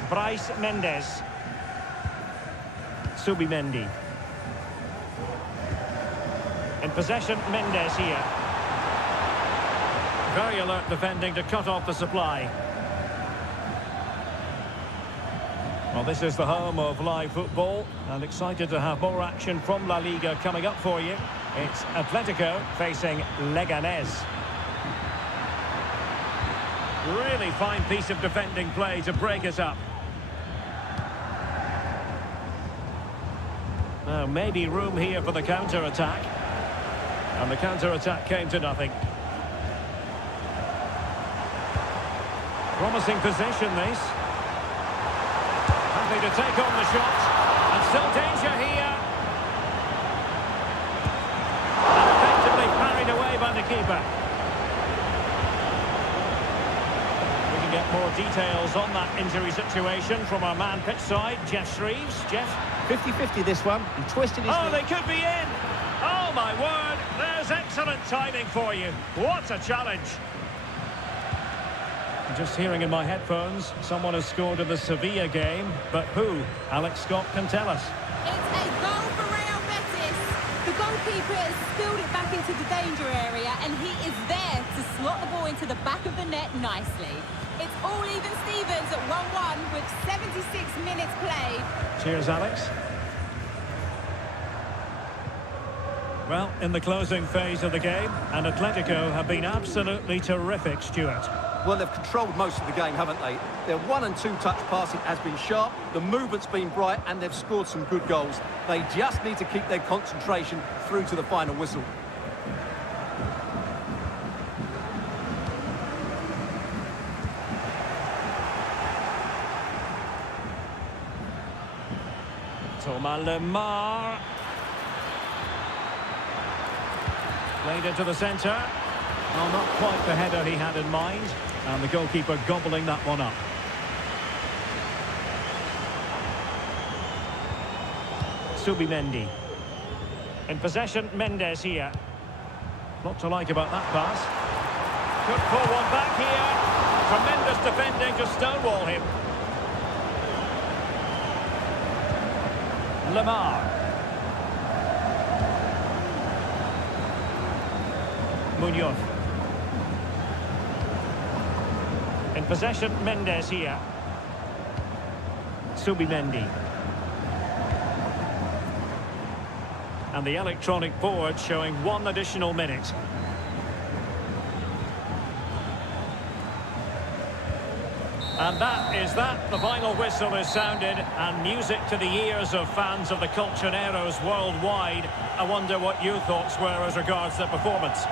Bryce Mendes. Subimendi. In possession, Mendes here. Very alert defending to cut off the supply. Well, this is the home of live football, and excited to have more action from La Liga coming up for you. It's Atletico facing Leganés. Really fine piece of defending play to break us up. Now, maybe room here for the counter-attack. And the counter-attack came to nothing. Promising position, this. Happy to take on the shot. And still danger here. And effectively parried away by the keeper. We can get more details on that injury situation from our man pitch side, Jeff Shreves. Jeff? 50-50 this one. He twisted his knee. They could be in. Oh, my word. There's excellent timing for you. What a challenge. Just hearing in my headphones, someone has scored in the Sevilla game, but who? Alex Scott can tell us. It's a goal for Real Betis. The goalkeeper has spilled it back into the danger area, and he is there to slot the ball into the back of the net nicely. It's all even Stevens at 1-1 with 76 minutes played. Cheers, Alex. Well, in the closing phase of the game, and Atletico have been absolutely terrific, Stuart. Well, they've controlled most of the game, haven't they? Their 1- and 2-touch passing has been sharp, the movement's been bright, and they've scored some good goals. They just need to keep their concentration through to the final whistle. Thomas Lemar. Played into the centre. Well, not quite the header he had in mind. And the goalkeeper gobbling that one up. Subimendi. In possession, Mendes here. Lot to like about that pass. Could pull one back here. Tremendous defending to stonewall him. Lemar. Munoz. In possession, Mendes here. Subimendi. And the electronic board showing 1 additional minute. And that is that. The final whistle is sounded, and music to the ears of fans of the Colchoneros worldwide. I wonder what your thoughts were as regards their performance.